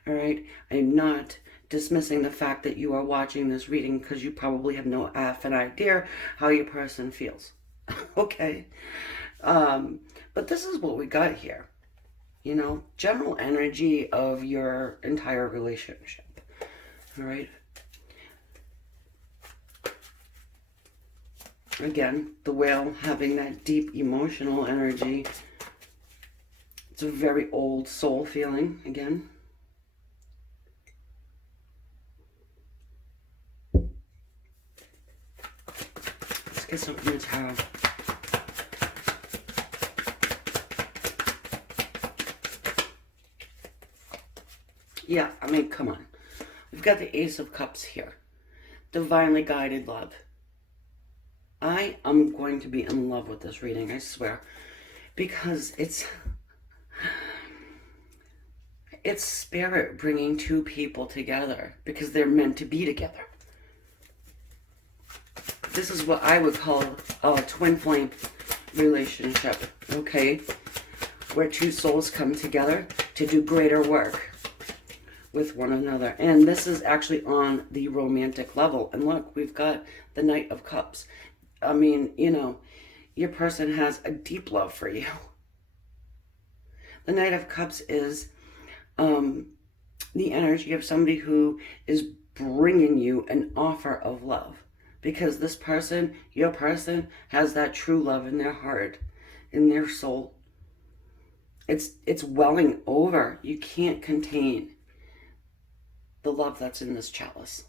All right, I'm not dismissing the fact that you are watching this reading because you probably have no effing idea how your person feels. Okay, but this is what we got here. General energy of your entire relationship. All right. Again, the whale having that deep emotional energy. It's a very old soul feeling again. Let's get some from the tarot. Yeah, I mean, come on. We've got the Ace of Cups here. Divinely guided love. I am going to be in love with this reading, I swear. Because it's spirit bringing 2 people together. Because they're meant to be together. This is what I would call a twin flame relationship. Okay? Where 2 souls come together to do greater work with one another. And this is actually on the romantic level. And look, we've got the Knight of Cups. I mean, your person has a deep love for you. The Knight of Cups is the energy of somebody who is bringing you an offer of love. Because this person, your person, has that true love in their heart, in their soul. It's welling over. You can't contain the love that's in this chalice.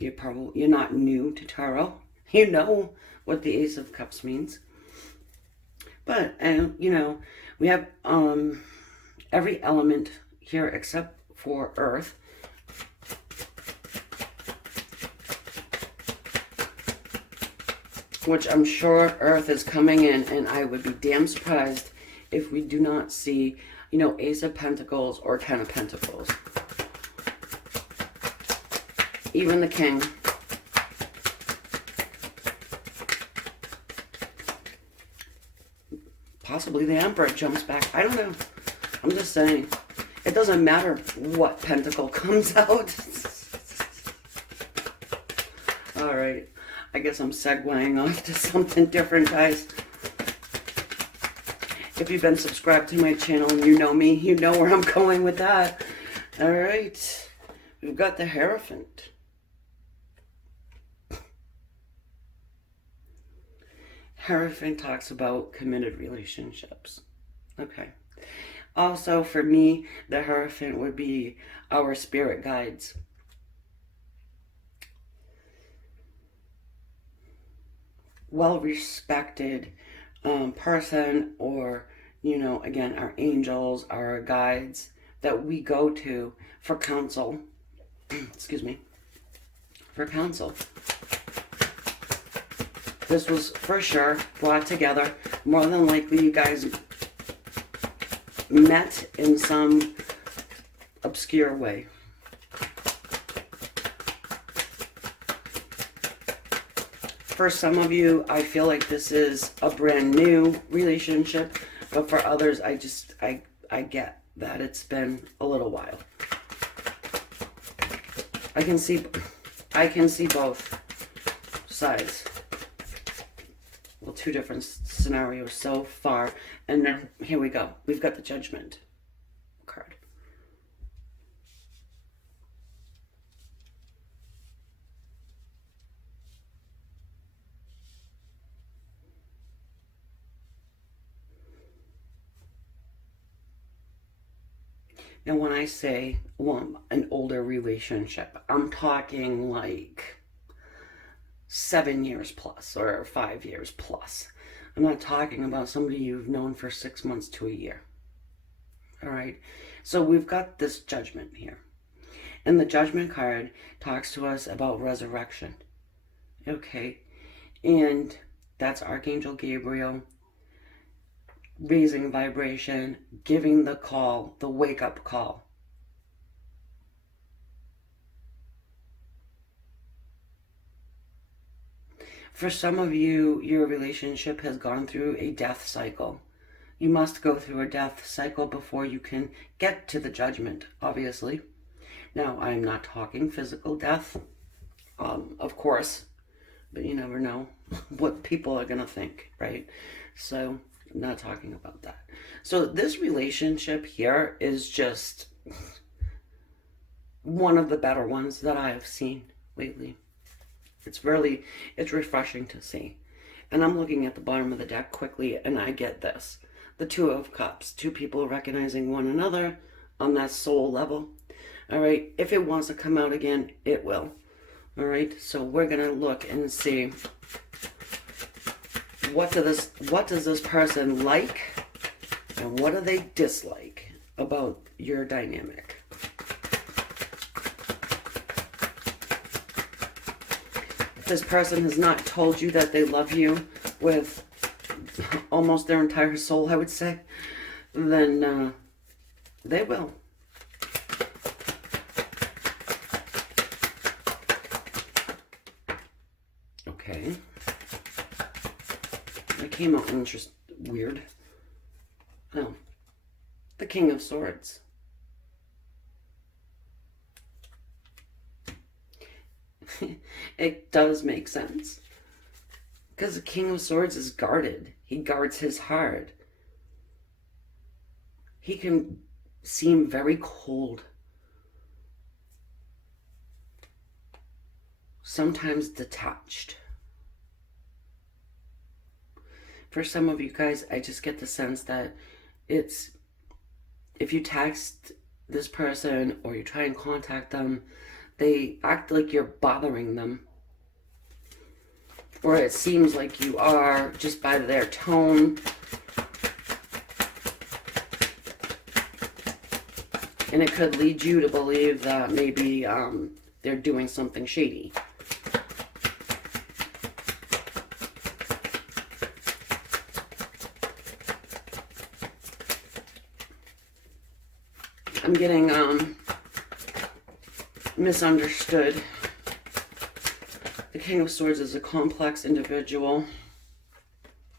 You're not new to tarot. You know what the Ace of Cups means. But we have every element here except for Earth. Which I'm sure Earth is coming in, and I would be damn surprised if we do not see, Ace of Pentacles or 10 of Pentacles. Even the King. Possibly the Emperor jumps back. I don't know. I'm just saying. It doesn't matter what pentacle comes out. Alright. I guess I'm segueing off to something different, guys. If you've been subscribed to my channel and you know me, you know where I'm going with that. All right. We've got the Hierophant. Hierophant talks about committed relationships. Okay. Also, for me, the Hierophant would be our spirit guides. Well-respected person, or again, our angels, our guides that we go to for counsel. Excuse me. For counsel. This was for sure brought together. More than likely you guys met in some obscure way. For some of you, I feel like this is a brand new relationship, but for others, I get that it's been a little while. I can see both sides. Well, 2 different scenarios so far, and then here we go. We've got the Judgment card. Now, when I say an older relationship, I'm talking like 7 years plus or 5 years plus. I'm not talking about somebody you've known for 6 months to a year. All right. So we've got this judgment here. And the judgment card talks to us about resurrection. Okay. And that's Archangel Gabriel raising vibration, giving the call, the wake-up call. For some of you, your relationship has gone through a death cycle. You must go through a death cycle before you can get to the judgment, obviously. Now, I'm not talking physical death, of course, but you never know what people are going to think, right? So, I'm not talking about that. So, this relationship here is just one of the better ones that I have seen lately. It's refreshing to see. And I'm looking at the bottom of the deck quickly, and I get this. The Two of Cups, two people recognizing one another on that soul level. All right, if it wants to come out again, it will. All right, so we're going to look and see what does this person like and what do they dislike about your dynamic. This person has not told you that they love you with almost their entire soul, I would say, then they will. Okay. That came out just weird. Oh. The King of Swords. It does make sense. Because the King of Swords is guarded. He guards his heart. He can seem very cold. Sometimes detached. For some of you guys, I just get the sense that it's, if you text this person or you try and contact them, they act like you're bothering them. Or it seems like you are, just by their tone. And it could lead you to believe that maybe they're doing something shady. I'm getting misunderstood. The King of Swords is a complex individual.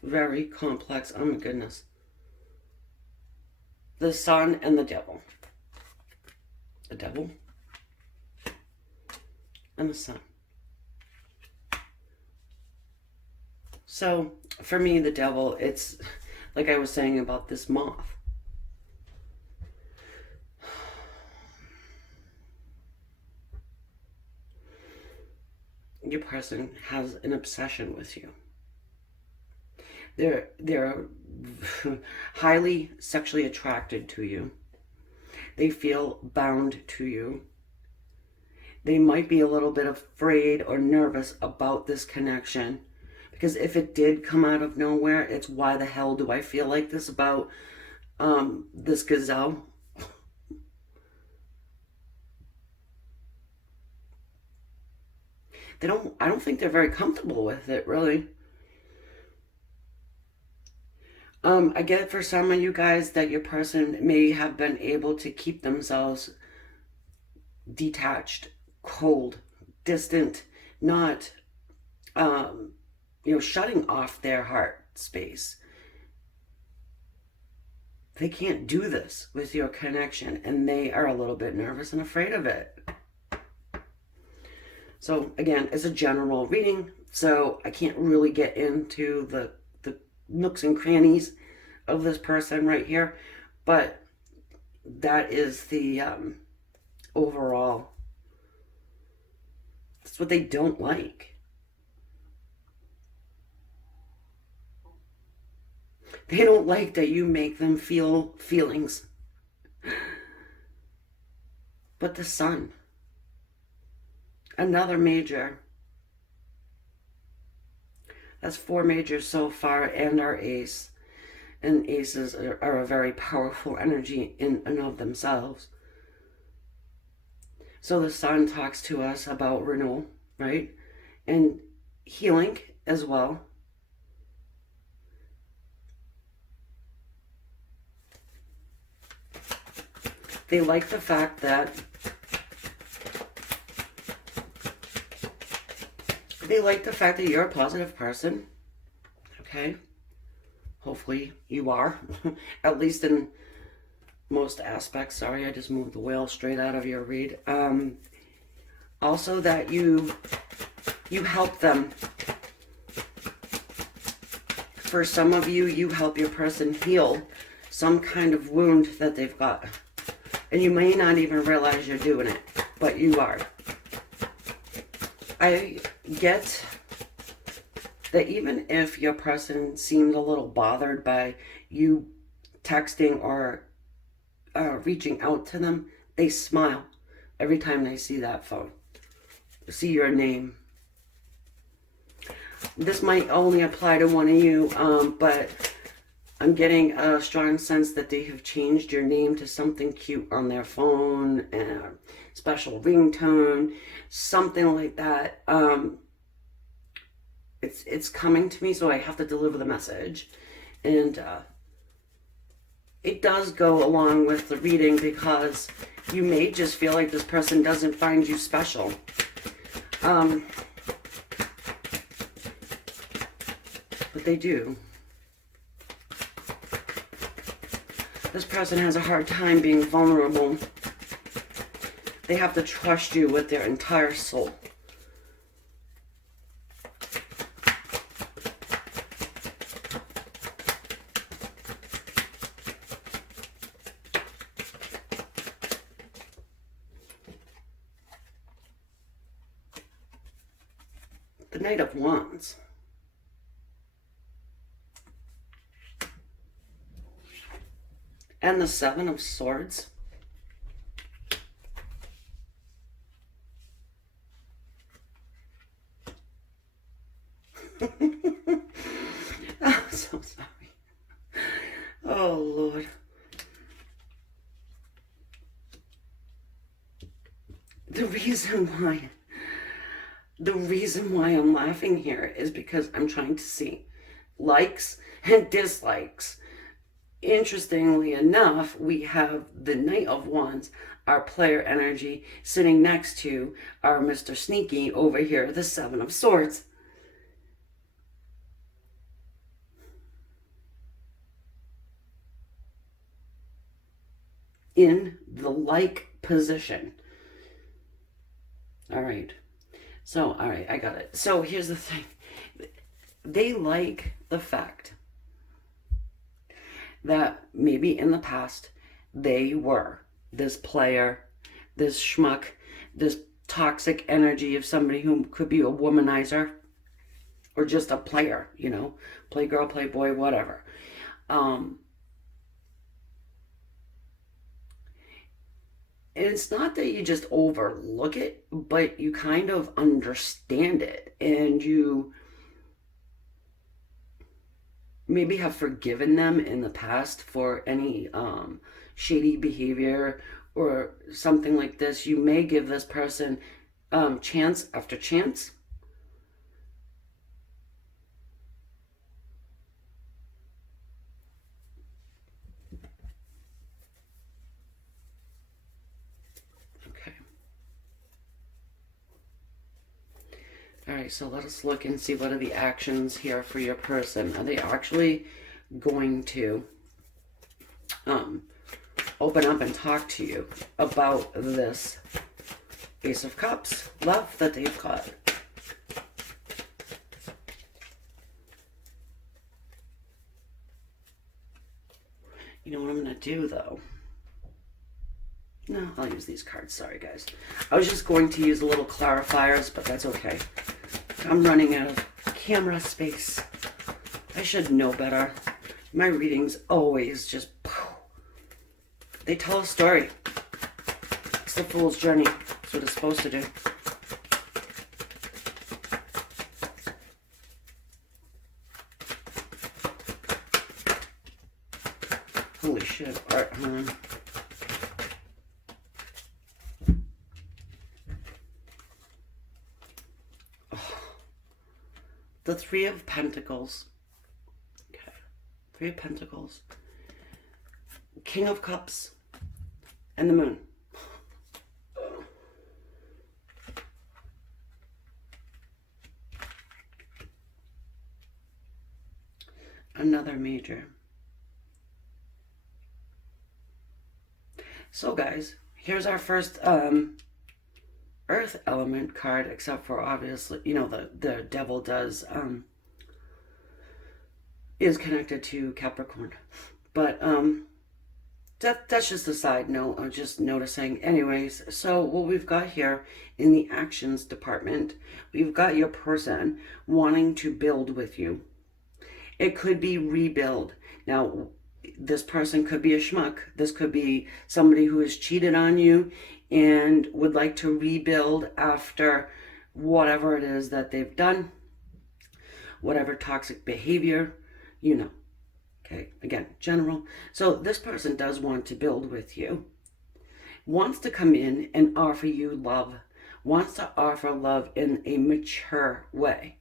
Very complex. Oh my goodness. The Sun and the Devil. The Devil and the Sun. So, for me, the Devil, it's like I was saying about this moth. Your person has an obsession with you. They're highly sexually attracted to you. They feel bound to you. They might be a little bit afraid or nervous about this connection. Because if it did come out of nowhere, it's why the hell do I feel like this about this gazelle? I don't think they're very comfortable with it, really. I get it for some of you guys that your person may have been able to keep themselves detached, cold, distant, not, shutting off their heart space. They can't do this with your connection, and they are a little bit nervous and afraid of it. So again, it's a general reading, so I can't really get into the nooks and crannies of this person right here, but that is the overall. That's what they don't like. They don't like that you make them feel feelings. But the Sun, another major That's 4 majors so far, and our ace. And aces are a very powerful energy in and of themselves. So the sun talks to us about renewal, right? And healing as well. They like the fact that you're a positive person. Okay? Hopefully you are. At least in most aspects. Sorry, I just moved the whale straight out of your read. Also that you help them. For some of you, you help your person heal some kind of wound that they've got. And you may not even realize you're doing it, but you are. I get that even if your person seemed a little bothered by you texting or reaching out to them, they smile every time they see that phone, see your name. This might only apply to one of you, but I'm getting a strong sense that they have changed your name to something cute on their phone, a special ringtone, something like that. It's coming to me, so I have to deliver the message. And it does go along with the reading because you may just feel like this person doesn't find you special. But they do. This person has a hard time being vulnerable. They have to trust you with their entire soul. The Knight of Wands. And the Seven of Swords. I'm so sorry. Oh, Lord. The reason why I'm laughing here is because I'm trying to see likes and dislikes. Interestingly enough, we have the Knight of Wands, our player energy, sitting next to our Mr. Sneaky over here, the Seven of Swords. In the like position. All right. So, all right, I got it. So here's the thing. They like the fact that maybe in the past they were this player, this schmuck, this toxic energy of somebody who could be a womanizer or just a player, you know, play girl, play boy, whatever. And it's not that you just overlook it, but you kind of understand it, and you maybe have forgiven them in the past for any shady behavior or something like this. You may give this person chance after chance. Okay. All right, so let us look and see what are the actions here for your person. Are they actually going to open up and talk to you about this Ace of Cups love that they've got? You know what I'm going to do, though? No, I'll use these cards. Sorry, guys. I was just going to use a little clarifiers, but that's okay. I'm running out of camera space. I should know better. My readings always just... They tell a story. It's the fool's journey. That's what it's supposed to do. Holy shit, art, huh? The Three of Pentacles. Okay. Three of Pentacles. King of Cups. And the Moon. Another major. So guys, here's our first Earth element card, except for obviously, you know, the devil does is connected to Capricorn. But that's just a side note. I'm just noticing. Anyways, so what we've got here in the actions department, we've got your person wanting to build with you. It could be rebuild. Now, this person could be a schmuck. This could be somebody who has cheated on you and would like to rebuild after whatever it is that they've done, whatever toxic behavior, you know. Okay, again, general. So this person does want to build with you, wants to come in and offer you love, wants to offer love in a mature way.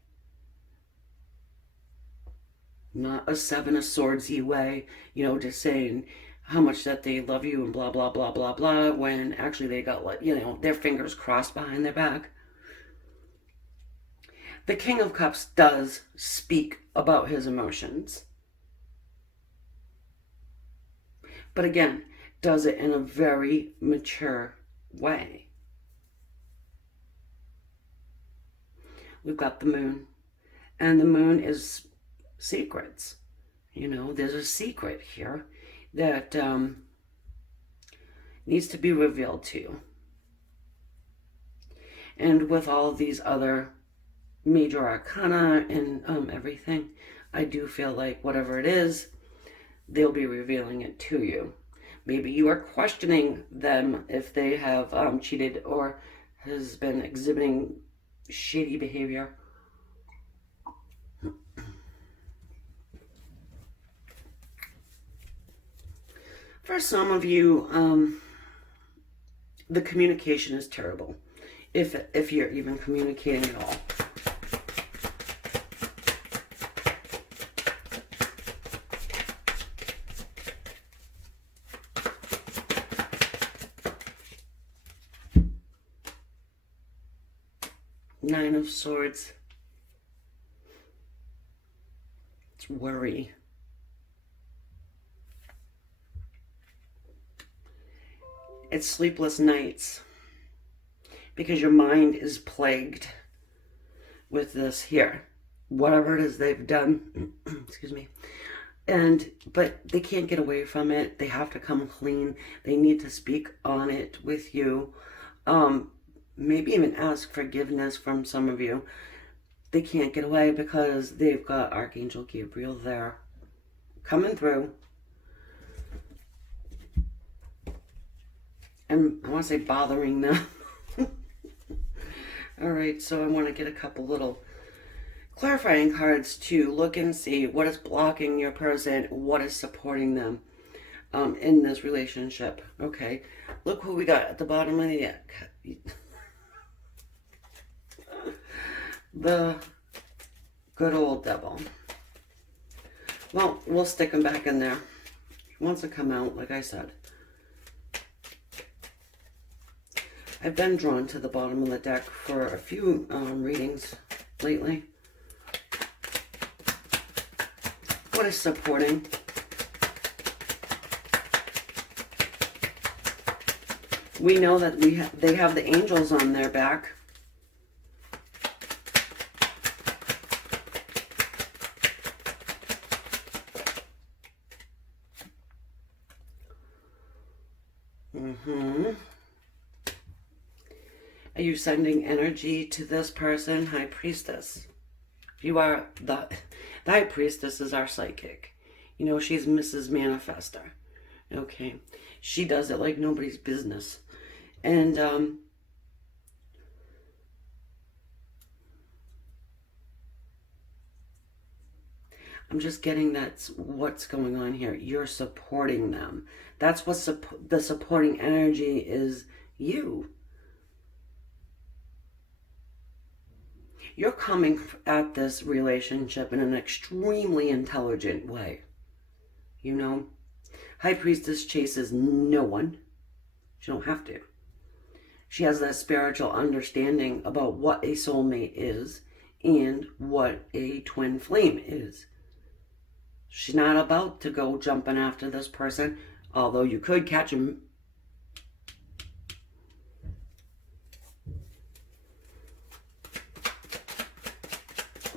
Not a Seven of Swords-y way, you know, just saying how much that they love you and blah, blah, blah, blah, blah, when actually they got, you know, their fingers crossed behind their back. The King of Cups does speak about his emotions. But again, does it in a very mature way. We've got the Moon. And the Moon is secrets. You know, there's a secret here that needs to be revealed to you. And with all of these other major arcana and everything, I do feel like whatever it is, they'll be revealing it to you. Maybe you are questioning them if they have cheated or has been exhibiting shady behavior. For some of you, the communication is terrible, if you're even communicating at all. Nine of Swords. It's worry. It's sleepless nights because your mind is plagued with this here, whatever it is they've done. Excuse me. But they can't get away from it. They have to come clean. They need to speak on it with you. Maybe even ask forgiveness from some of you. They can't get away because they've got Archangel Gabriel there coming through. And I want to say bothering them. All right, so I want to get a couple little clarifying cards to look and see what is blocking your person, what is supporting them in this relationship. Okay, look who we got at the bottom of the deck. The good old devil. Well, we'll stick him back in there. He wants to come out, like I said. I've been drawn to the bottom of the deck for a few readings lately. What is supporting? We know that they have the angels on their back. Are you sending energy to this person? High Priestess. You are the High Priestess is our psychic. You know, she's Mrs. Manifester. Okay. She does it like nobody's business. And I'm just getting that's what's going on here. You're supporting them. That's what the supporting energy is. You. You're coming at this relationship in an extremely intelligent way. You know, High Priestess chases no one. She don't have to. She has that spiritual understanding about what a soulmate is and what a twin flame is. She's not about to go jumping after this person, although you could catch him.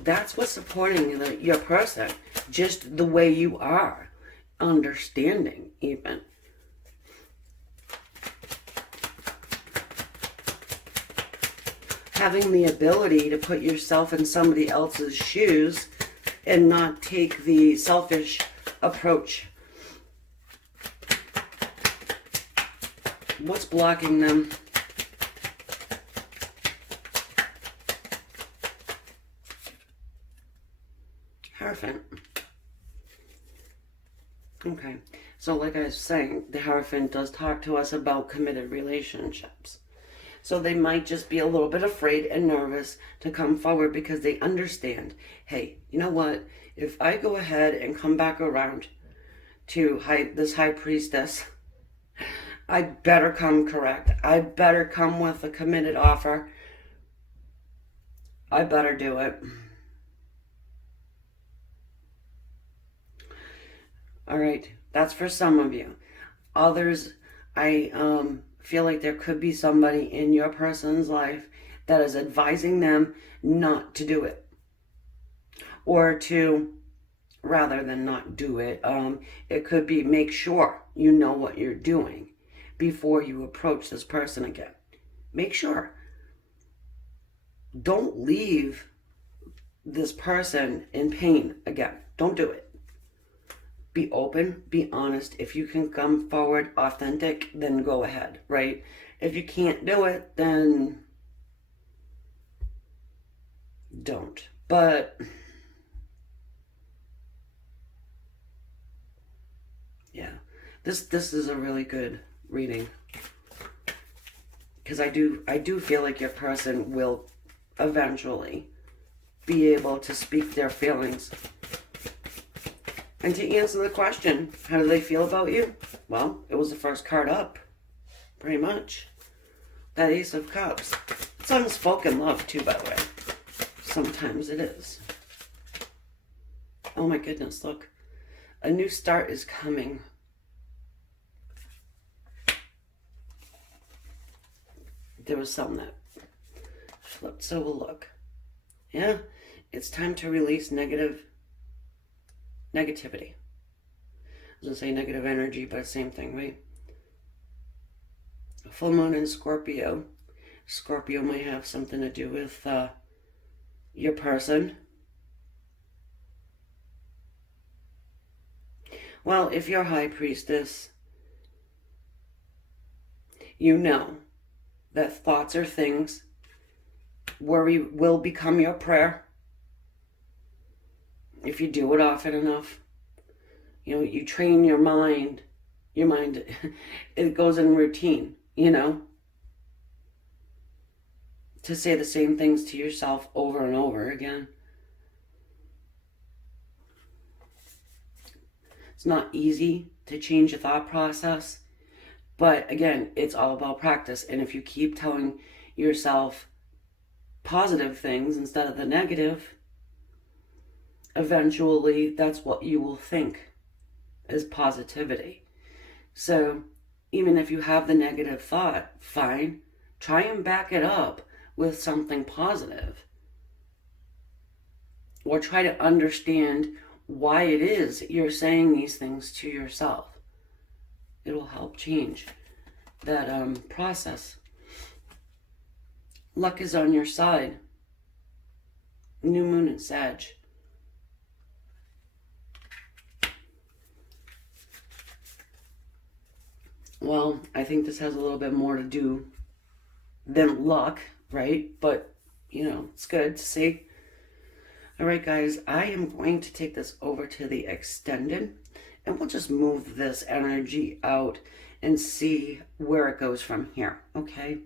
That's what's supporting your person, just the way you are, understanding even. Having the ability to put yourself in somebody else's shoes and not take the selfish approach. What's blocking them? Hierophant. Okay, so like I was saying, the Hierophant does talk to us about committed relationships. So they might just be a little bit afraid and nervous to come forward because they understand, hey, you know what? If I go ahead and come back around to this High Priestess, I better come correct. I better come with a committed offer. I better do it. All right, that's for some of you. Others, I feel like there could be somebody in your person's life that is advising them not to do it. Or to, rather than not do it, it could be make sure you know what you're doing before you approach this person again. Make sure. Don't leave this person in pain again. Don't do it. Be open, be honest. If you can come forward authentic, then go ahead, right? If you can't do it, then don't. But yeah, this is a really good reading, because I do feel like your person will eventually be able to speak their feelings. And to answer the question, how do they feel about you? Well, it was the first card up, pretty much. That Ace of Cups. It's unspoken love too, by the way. Sometimes it is. Oh my goodness, look. A new start is coming. There was something that flipped, so we'll look. Yeah, it's time to release negativity. I was going to say negative energy, but same thing, right? Full moon in Scorpio. Scorpio might have something to do with your person. Well, if you're High Priestess, you know that thoughts are things. Worry will become your prayer. If you do it often enough, you know, you train your mind, it goes in routine, you know, to say the same things to yourself over and over again. It's not easy to change your thought process, but again, it's all about practice. And if you keep telling yourself positive things instead of the negative, eventually that's what you will think is positivity. So even if you have the negative thought, fine, try and back it up with something positive. Or try to understand why it is you're saying these things to yourself. It'll help change that process. Luck is on your side. New moon in Sag. Well, I think this has a little bit more to do than luck, right? But, you know, it's good to see. All right, guys, I am going to take this over to the extended, and we'll just move this energy out and see where it goes from here, okay?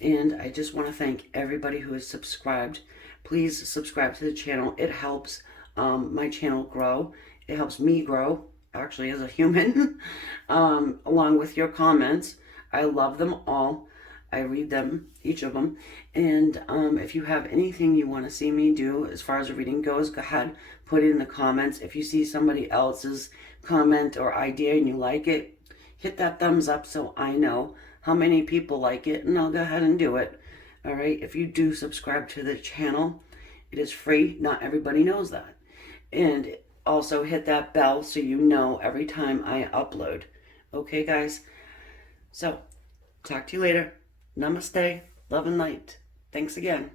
And I just want to thank everybody who has subscribed. Please subscribe to the channel. It helps my channel grow. It helps me grow, actually, as a human, along with your comments. I love them all. I read them, each of them. And if you have anything you want to see me do as far as a reading goes, go ahead, put it in the comments. If you see somebody else's comment or idea and you like it, hit that thumbs up so I know how many people like it, and I'll go ahead and do it. All right, if you do subscribe to the channel, it is free. Not everybody knows that. And also hit that bell so you know every time I upload. Okay, guys? So, talk to you later. Namaste. Love and light. Thanks again.